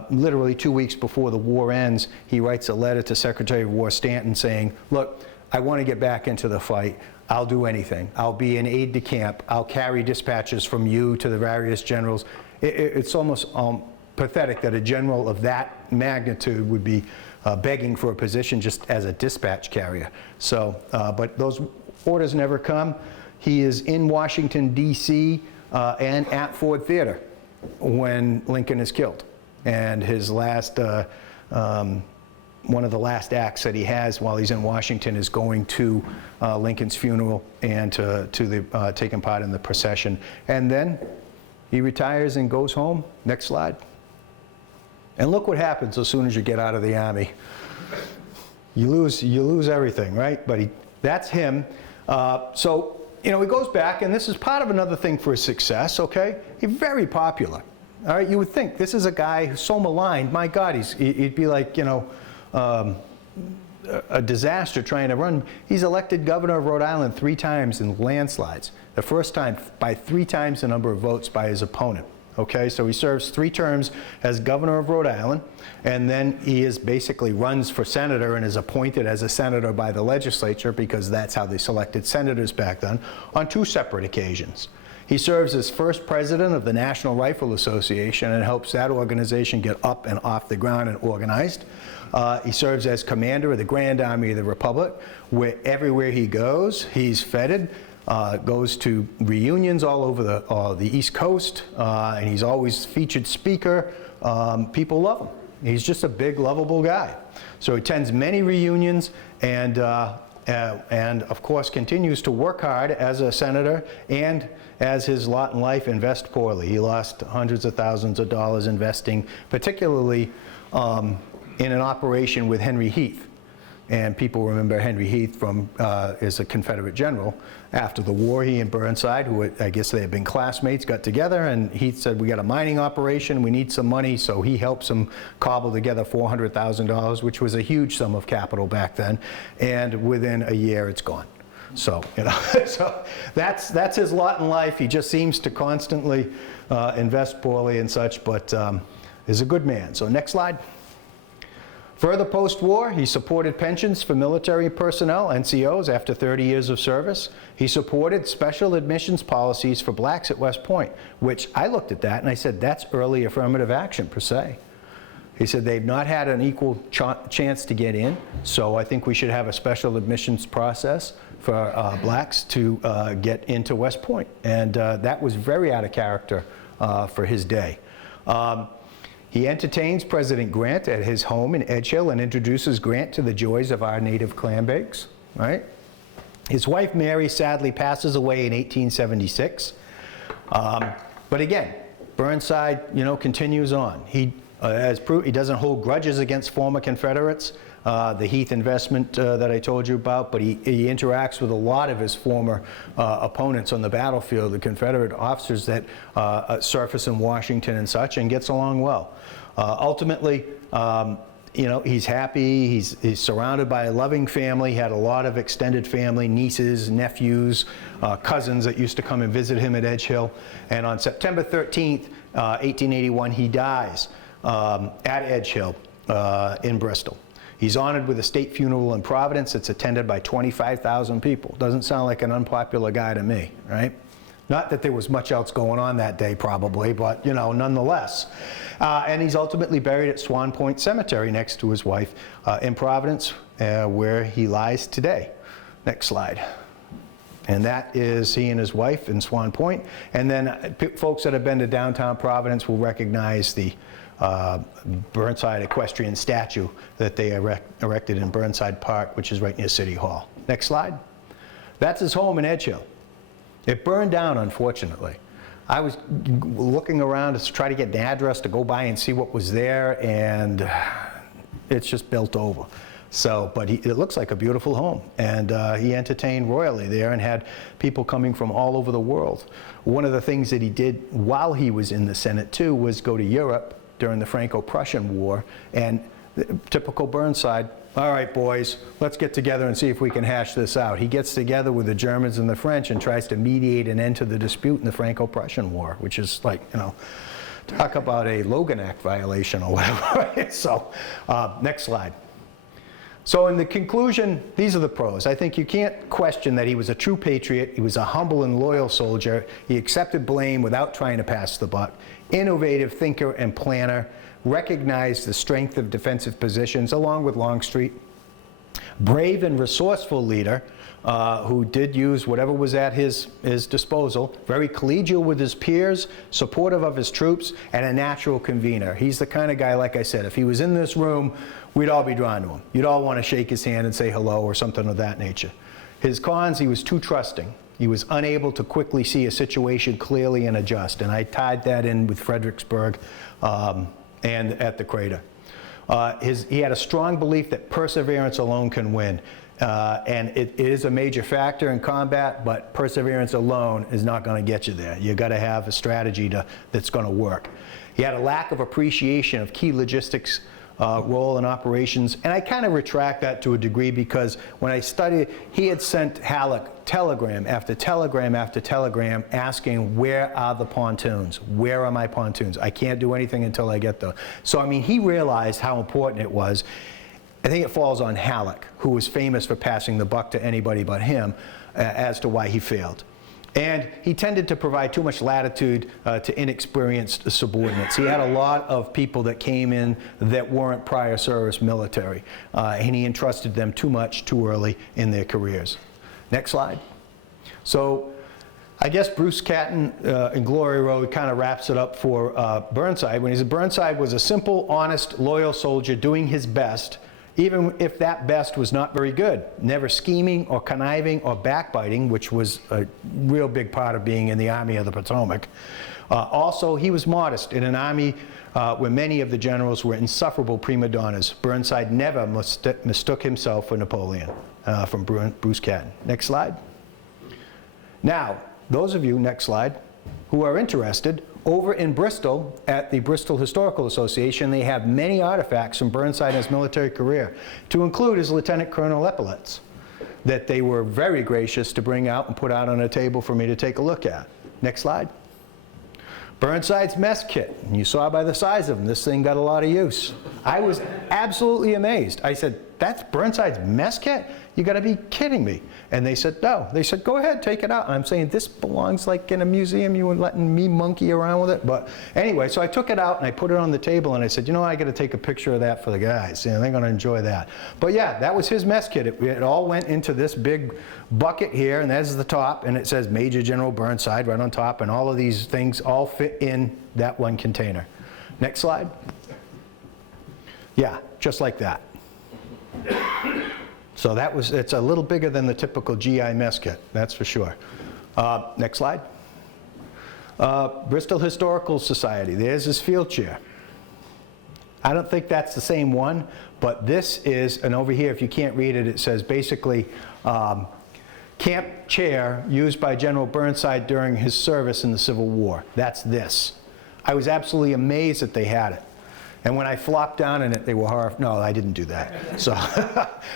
literally 2 weeks before the war ends, he writes a letter to Secretary of War Stanton saying, look, I want to get back into the fight. I'll do anything. I'll be an aide de camp. I'll carry dispatches from you to the various generals. It's almost pathetic that a general of that magnitude would be begging for a position just as a dispatch carrier. So, but those orders never come. He is in Washington, D.C. And at Ford Theater when Lincoln is killed. And his last, one of the last acts that he has while he's in Washington is going to Lincoln's funeral and taking part in the procession. And then he retires and goes home. Next slide. And look what happens as soon as you get out of the Army. You lose everything, right? But that's him. So, you know, he goes back, and this is part of another thing for his success, okay? He's very popular. All right, you would think this is a guy who's so maligned. My God, he'd be like, you know, a disaster trying to run. He's elected governor of Rhode Island 3 times in landslides. The first time by 3 times the number of votes by his opponent. Okay, so he serves 3 terms as governor of Rhode Island, and then he is basically runs for senator and is appointed as a senator by the legislature, because that's how they selected senators back then, on 2 separate occasions. He serves as first president of the National Rifle Association and helps that organization get up and off the ground and organized. He serves as commander of the Grand Army of the Republic, where everywhere he goes, he's feted. Goes to reunions all over the East Coast, and he's always featured speaker. People love him. He's just a big, lovable guy. So he attends many reunions and of course continues to work hard as a senator, and as his lot in life, invest poorly. He lost hundreds of thousands of dollars investing, particularly in an operation with Henry Heath. And people remember Henry Heath from as a Confederate general. After the war, he and Burnside, who I guess they had been classmates, got together, and Heath said, we got a mining operation, we need some money, so he helps him cobble together $400,000, which was a huge sum of capital back then, and within a year it's gone. So, you know, so that's his lot in life. He just seems to constantly invest poorly and such, but is a good man. So next slide. Further post-war, he supported pensions for military personnel, NCOs, after 30 years of service. He supported special admissions policies for blacks at West Point, which I looked at that and I said, that's early affirmative action per se. He said they've not had an equal chance to get in, so I think we should have a special admissions process for blacks to get into West Point. And that was very out of character for his day. He entertains President Grant at his home in Edge Hill and introduces Grant to the joys of our native clam bakes, right? His wife Mary sadly passes away in 1876. But again, Burnside, you know, continues on. He doesn't hold grudges against former Confederates, the Heath investment that I told you about, but he interacts with a lot of his former opponents on the battlefield, the Confederate officers that surface in Washington and such, and gets along well. Ultimately, you know, he's happy, he's surrounded by a loving family, had a lot of extended family, nieces, nephews, cousins that used to come and visit him at Edge Hill. And on September 13th, 1881, he dies at Edge Hill in Bristol. He's honored with a state funeral in Providence. It's attended by 25,000 people. Doesn't sound like an unpopular guy to me, right? Not that there was much else going on that day probably, but you know, nonetheless. And he's ultimately buried at Swan Point Cemetery next to his wife in Providence, where he lies today. Next slide. And that is he and his wife in Swan Point. And then folks that have been to downtown Providence will recognize the Burnside equestrian statue that they erected in Burnside Park, which is right near City Hall. Next slide. That's his home in Edge Hill. It burned down, unfortunately. I was looking around to try to get an address to go by and see what was there, and it's just built over. So, but it looks like a beautiful home, and he entertained royally there and had people coming from all over the world. One of the things that he did while he was in the Senate too was go to Europe during the Franco-Prussian War, and typical Burnside, all right boys, let's get together and see if we can hash this out. He gets together with the Germans and the French and tries to mediate an end to the dispute in the Franco-Prussian War, which is like, you know, talk about a Logan Act violation or whatever. Right? So, next slide. So in the conclusion, these are the pros. I think you can't question that he was a true patriot. He was a humble and loyal soldier. He accepted blame without trying to pass the buck. Innovative thinker and planner. Recognized the strength of defensive positions along with Longstreet. Brave and resourceful leader who did use whatever was at his disposal. Very collegial with his peers, supportive of his troops, and a natural convener. He's the kind of guy, like I said, if he was in this room, we'd all be drawn to him. You'd all want to shake his hand and say hello or something of that nature. His cons, he was too trusting. He was unable to quickly see a situation clearly and adjust. And I tied that in with Fredericksburg and at the crater. He had a strong belief that perseverance alone can win. And it is a major factor in combat, but perseverance alone is not going to get you there. You've got to have a strategy that's going to work. He had a lack of appreciation of key logistics role in operations. And I kind of retract that to a degree because when I studied, he had sent Halleck telegram after telegram after telegram asking, where are the pontoons? Where are my pontoons? I can't do anything until I get them. So, I mean, he realized how important it was. I think it falls on Halleck, who was famous for passing the buck to anybody but him, as to why he failed. And he tended to provide too much latitude to inexperienced subordinates. He had a lot of people that came in that weren't prior service military, and he entrusted them too much too early in their careers. Next slide. So I guess Bruce Catton in Glory Road kind of wraps it up for Burnside when he said Burnside was a simple, honest, loyal soldier doing his best, even if that best was not very good. Never scheming or conniving or backbiting, which was a real big part of being in the Army of the Potomac. Also, he was modest in an army where many of the generals were insufferable prima donnas. Burnside never mistook himself for Napoleon, from Bruce Catton. Next slide. Now, those of you, next slide, who are interested, over in Bristol, at the Bristol Historical Association, they have many artifacts from Burnside and his military career, to include his lieutenant colonel epaulets, that they were very gracious to bring out and put out on a table for me to take a look at. Next slide. Burnside's mess kit. And you saw by the size of them, this thing got a lot of use. I was absolutely amazed. I said, that's Burnside's mess kit? You gotta be kidding me. And they said, no. They said, go ahead, take it out. And I'm saying, this belongs like in a museum. You were letting me monkey around with it. But anyway, so I took it out and I put it on the table and I said, you know what, I gotta take a picture of that for the guys. You know, they're gonna enjoy that. But yeah, that was his mess kit. It all went into this big bucket here, and that's the top, and it says Major General Burnside right on top, and all of these things all fit in that one container. Next slide. Yeah, just like that. So that was, it's a little bigger than the typical GI mess kit, that's for sure. Next slide. Bristol Historical Society, there's his field chair. I don't think that's the same one, but this is, and over here, if you can't read it, it says basically camp chair used by General Burnside during his service in the Civil War. That's this. I was absolutely amazed that they had it. And when I flopped down in it, they were horrified. No, I didn't do that. So,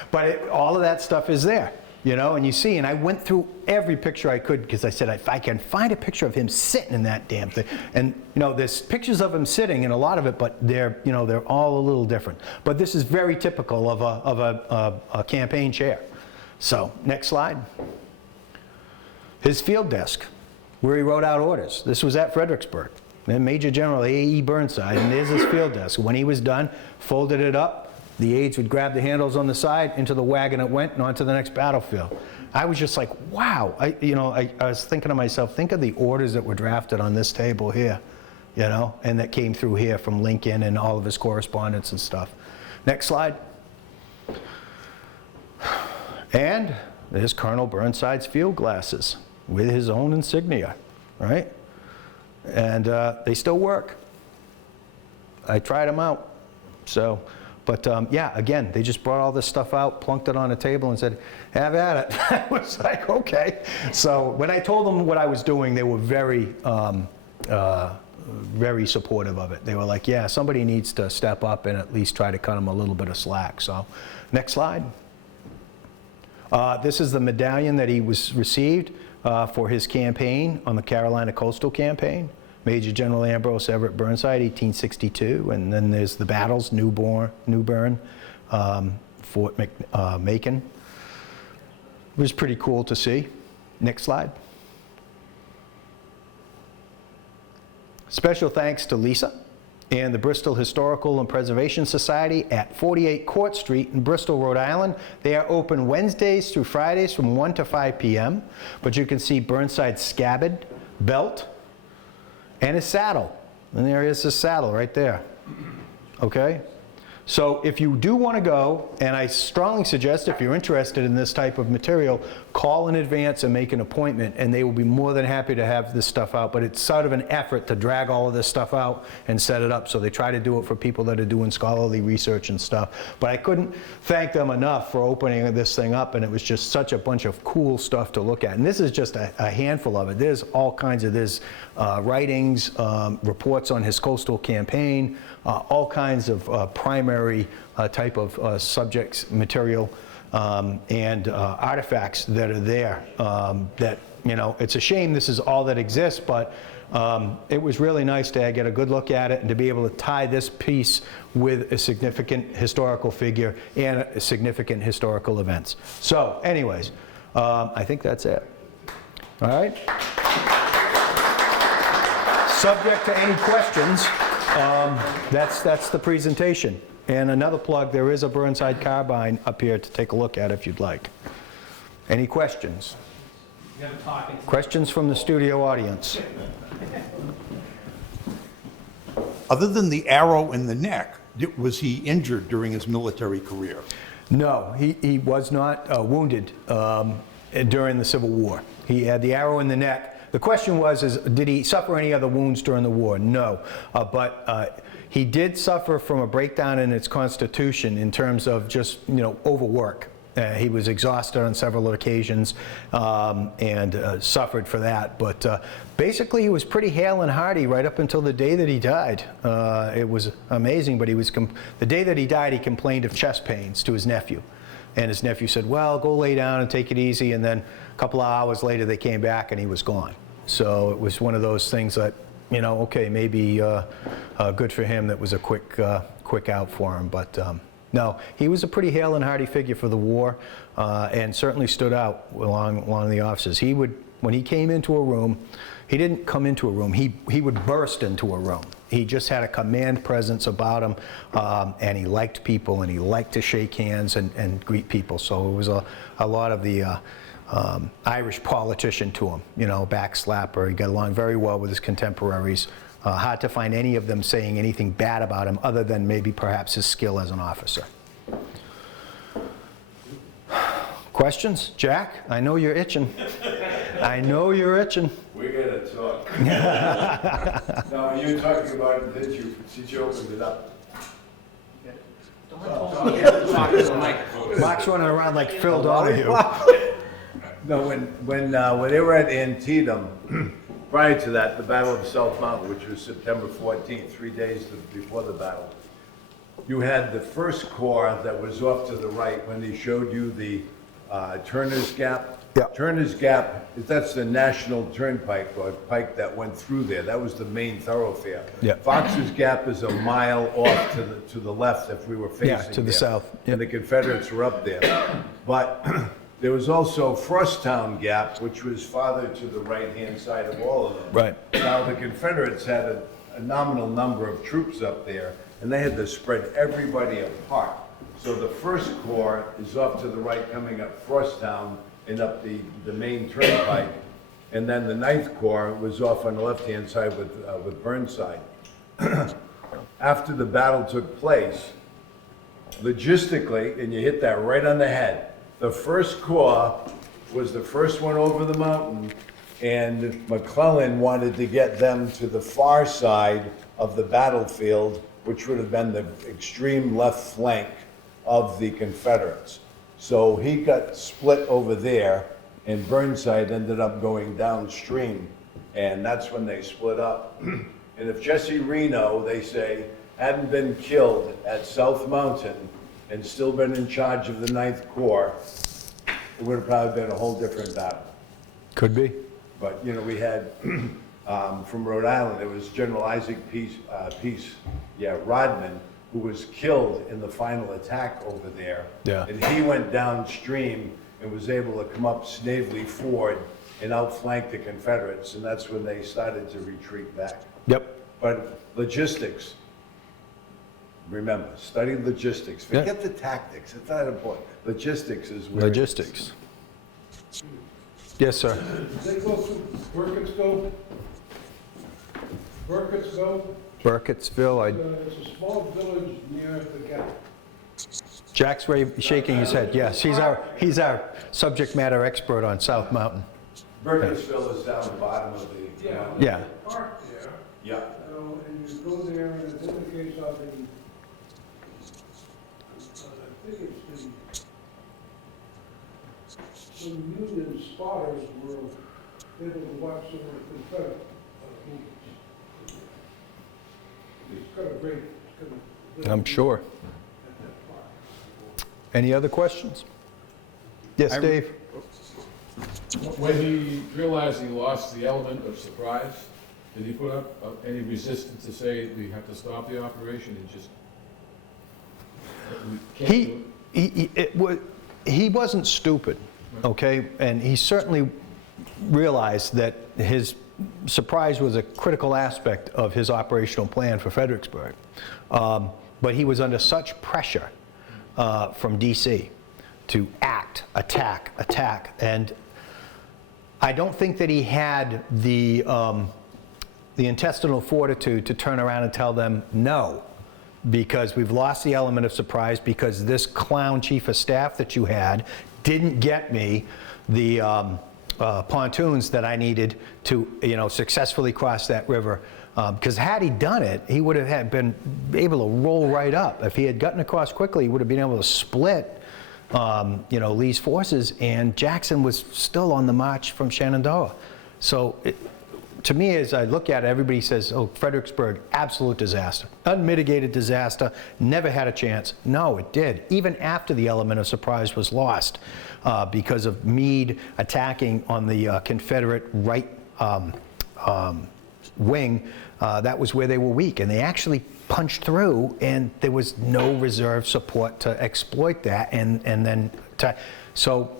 but all of that stuff is there, you know, and you see, and I went through every picture I could because I said, if I can find a picture of him sitting in that damn thing. And, you know, there's pictures of him sitting in a lot of it, but they're, you know, they're all a little different. But this is very typical of a campaign chair. So, next slide. His field desk, where he wrote out orders. This was at Fredericksburg. Then Major General A.E. Burnside, and there's his field desk. When he was done, folded it up, the aides would grab the handles on the side, into the wagon it went, and on to the next battlefield. I was just like, wow. I was thinking to myself, think of the orders that were drafted on this table here, you know, and that came through here from Lincoln and all of his correspondence and stuff. Next slide. And there's Colonel Burnside's field glasses with his own insignia, right? And they still work. I tried them out. So, but yeah, again, they just brought all this stuff out, plunked it on a table and said, have at it. I was like, okay. So when I told them what I was doing, they were very, very supportive of it. They were like, yeah, somebody needs to step up and at least try to cut them a little bit of slack. So, next slide. This is the medallion that he received for his campaign on the Carolina Coastal Campaign. Major General Ambrose Everett Burnside, 1862. And then there's the battles, New Bern, Fort Macon. It was pretty cool to see. Next slide. Special thanks to Lisa and the Bristol Historical and Preservation Society at 48 Court Street in Bristol, Rhode Island. They are open Wednesdays through Fridays from 1 to 5 p.m. But you can see Burnside's scabbard, belt, and his saddle. And there is his saddle right there. Okay? So if you do want to go, and I strongly suggest if you're interested in this type of material, call in advance and make an appointment, and they will be more than happy to have this stuff out. But it's sort of an effort to drag all of this stuff out and set it up. So they try to do it for people that are doing scholarly research and stuff. But I couldn't thank them enough for opening this thing up, and it was just such a bunch of cool stuff to look at. And this is just a handful of it. There's all kinds of, there's writings, reports on his coastal campaign, all kinds of primary type of subjects, material, and artifacts that are there that, you know, it's a shame this is all that exists, but it was really nice to get a good look at it and to be able to tie this piece with a significant historical figure and significant historical events. So anyways, I think that's it. All right? Subject to any questions, that's the presentation. And another plug, there is a Burnside carbine up here to take a look at if you'd like. Any questions? Questions from the studio audience? Other than the arrow in the neck, was he injured during his military career? No, he was not wounded during the Civil War. He had the arrow in the neck. The question was, did he suffer any other wounds during the war? No, but he did suffer from a breakdown in its constitution in terms of just, you know, overwork. He was exhausted on several occasions and suffered for that. But basically, he was pretty hale and hearty right up until the day that he died. It was amazing, but the day that he died, he complained of chest pains to his nephew. And his nephew said, well, go lay down and take it easy. And then a couple of hours later, they came back and he was gone. So it was one of those things that, you know, okay, maybe good for him that was a quick out for him. But no, he was a pretty hale and hearty figure for the war and certainly stood out along the officers. He would, when he came into a room, he didn't come into a room, he would burst into a room. He just had a command presence about him, and he liked people, and he liked to shake hands and greet people. So it was a lot of the Irish politician to him, you know, backslapper. He got along very well with his contemporaries. Hard to find any of them saying anything bad about him other than maybe perhaps his skill as an officer. Questions? Jack, I know you're itching. I know you're itching. We gotta talk. Now, you're talking about that since you opened it up. Mark's running around like Phil Donahue. No, when they were at Antietam, prior to that, the Battle of South Mountain, which was September 14th, 3 days before the battle, you had the First Corps that was off to the right when they showed you the Turner's Gap. Yeah. Turner's Gap, that's the national turnpike or pike that went through there. That was the main thoroughfare. Yeah. Fox's Gap is a mile off to the left if we were facing Yeah, to the there. south. Yeah. And the Confederates were up there. But there was also Frosttown Gap, which was farther to the right-hand side of all of them. Right. Now, the Confederates had a nominal number of troops up there, and they had to spread everybody apart. So the First Corps is off to the right, coming up Frosttown and up the main turnpike. And then the Ninth Corps was off on the left-hand side with Burnside. After the battle took place, logistically, and you hit that right on the head, the First Corps was the first one over the mountain, and McClellan wanted to get them to the far side of the battlefield, which would have been the extreme left flank of the Confederates. So he got split over there, and Burnside ended up going downstream, and that's when they split up. And if Jesse Reno, they say, hadn't been killed at South Mountain and still been in charge of the Ninth Corps, it would have probably been a whole different battle. Could be. But, you know, we had, from Rhode Island, it was General Isaac Rodman, who was killed in the final attack over there. Yeah. And he went downstream and was able to come up Snavely Ford and outflank the Confederates, and that's when they started to retreat back. Yep. But logistics, remember, study logistics. Yeah. Forget the tactics, it's not important. Logistics is where Logistics. Yes, sir. They go through Burkittsville? Burkittsville, Burkittsville, it's a small village near the Gap. Jack's shaking his head. Yes, he's our subject matter expert on South Mountain. Burkittsville is down the bottom of the mountain. Yeah. Park there, Yeah. and you go there and it indicates how the, I think it's some Union spotters were able to watch some of the Confederate movements. It's got a could have been I'm sure. at that park. Any other questions? Yes, Dave? When he realized he lost the element of surprise, did he put up any resistance to say we have to stop the operation and just? We can't do it? He wasn't stupid, okay? And he certainly realized that his surprise was a critical aspect of his operational plan for Fredericksburg. But he was under such pressure from DC to act, attack. And I don't think that he had the intestinal fortitude to turn around and tell them no, because we've lost the element of surprise, because this clown chief of staff that you had didn't get me the pontoons that I needed to, successfully cross that river. Because had he done it, he would have been able to roll right up. If he had gotten across quickly, he would have been able to split, Lee's forces, and Jackson was still on the march from Shenandoah. So to me, as I look at it, everybody says, oh, Fredericksburg, absolute disaster. Unmitigated disaster, never had a chance. No, it did. Even after the element of surprise was lost because of Meade attacking on the Confederate right wing, that was where they were weak. And they actually punched through, and there was no reserve support to exploit that. So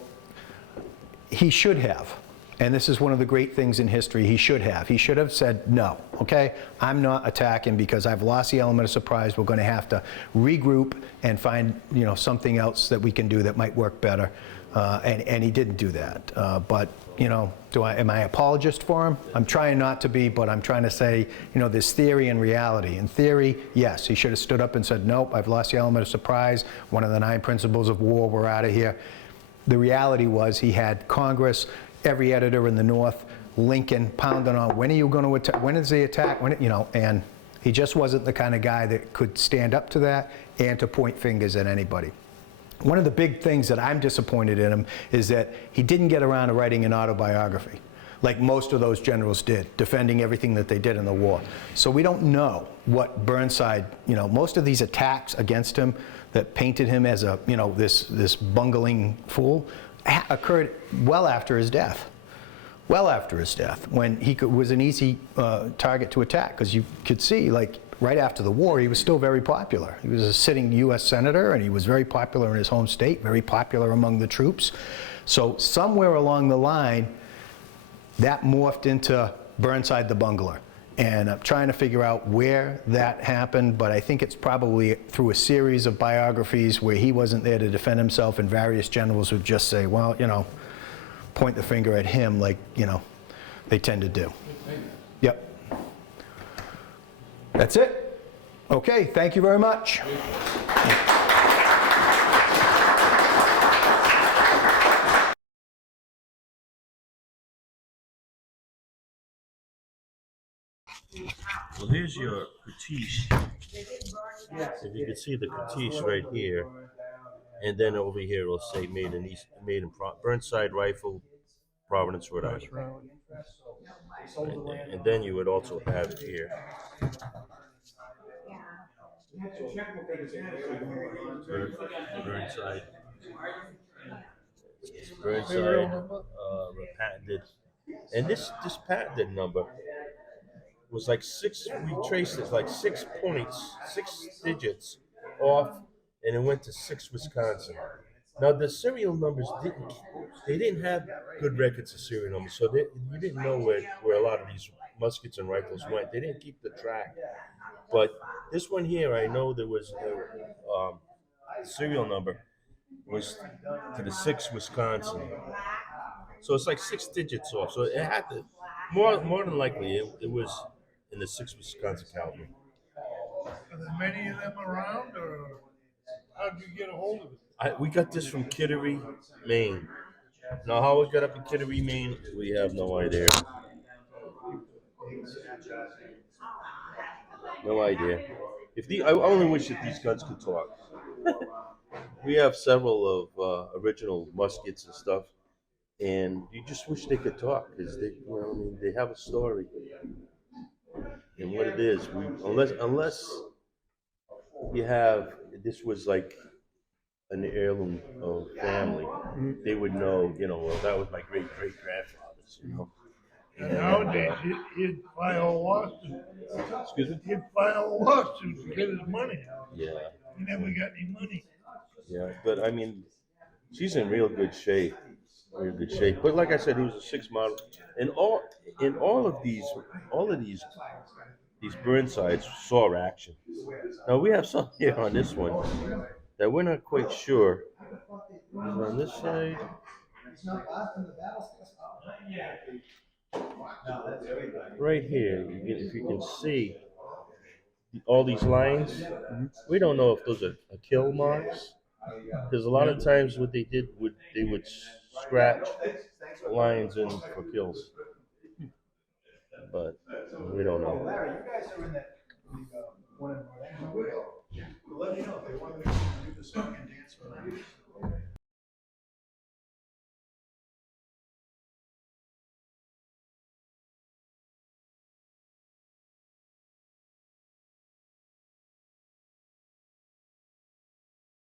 he should have. And this is one of the great things in history. He should have said, no, okay, I'm not attacking because I've lost the element of surprise. We're going to have to regroup and find, something else that we can do that might work better. And he didn't do that. But, am I apologist for him? I'm trying not to be, but I'm trying to say, there's theory and reality. In theory, yes, he should have stood up and said, nope, I've lost the element of surprise. One of the 9 principles of war, we're out of here. The reality was he had Congress, every editor in the North, Lincoln, pounding on, when are you going to attack? When is the attack? And he just wasn't the kind of guy that could stand up to that and to point fingers at anybody. One of the big things that I'm disappointed in him is that he didn't get around to writing an autobiography, like most of those generals did, defending everything that they did in the war. So we don't know what Burnside, most of these attacks against him that painted him as a, this bungling fool, occurred well after his death. Well after his death, when he was an easy target to attack, because you could see, like, right after the war, he was still very popular. He was a sitting U.S. senator, and he was very popular in his home state, very popular among the troops. So somewhere along the line, that morphed into Burnside the Bungler. And I'm trying to figure out where that happened, but I think it's probably through a series of biographies where he wasn't there to defend himself, and various generals would just say, well, point the finger at him like, they tend to do. Yep. That's it. Okay, thank you very much. Well, here's your cutiche. If you can see the cutiche right here, and then over here it'll say made in Burnside Rifle, Providence, Rhode Island. And then you would also have it here. Burnside. Burnside patented, and this patented number was like 6. We traced it like 6 points, 6 digits off, and it went to 6 Wisconsin. Now the serial numbers didn't have good records of serial numbers, so you didn't know where a lot of these muskets and rifles went. They didn't keep the track. But this one here, I know there was the serial number was to the 6 Wisconsin. So it's like 6 digits off. So it had to, more than likely, it was in the 6 Wisconsin caliber. Are there many of them around, or how'd you get a hold of it? We got this from Kittery, Maine. Now, how it got up in Kittery, Maine, we have no idea. No idea. I only wish that these guns could talk. We have several of original muskets and stuff, and you just wish they could talk, because they have a story. And what it is, unless you have, this was like an heirloom of family. They would know, well, that was my great great grandfather's. And nowadays, he'd file lawsuits. Excuse me? He'd file lawsuits to get his money out. Yeah, He never got any money. yeah. But I mean, she's in real good shape. Real good shape. But like I said, it was a 6 model. And all of these Burnsides saw action. Now we have some here on this one that we're not quite sure. Is on this side. Right here, if you can see all these lines, we don't know if those are kill marks. Because a lot of times what they did they would scratch lines in for kills, but we don't know.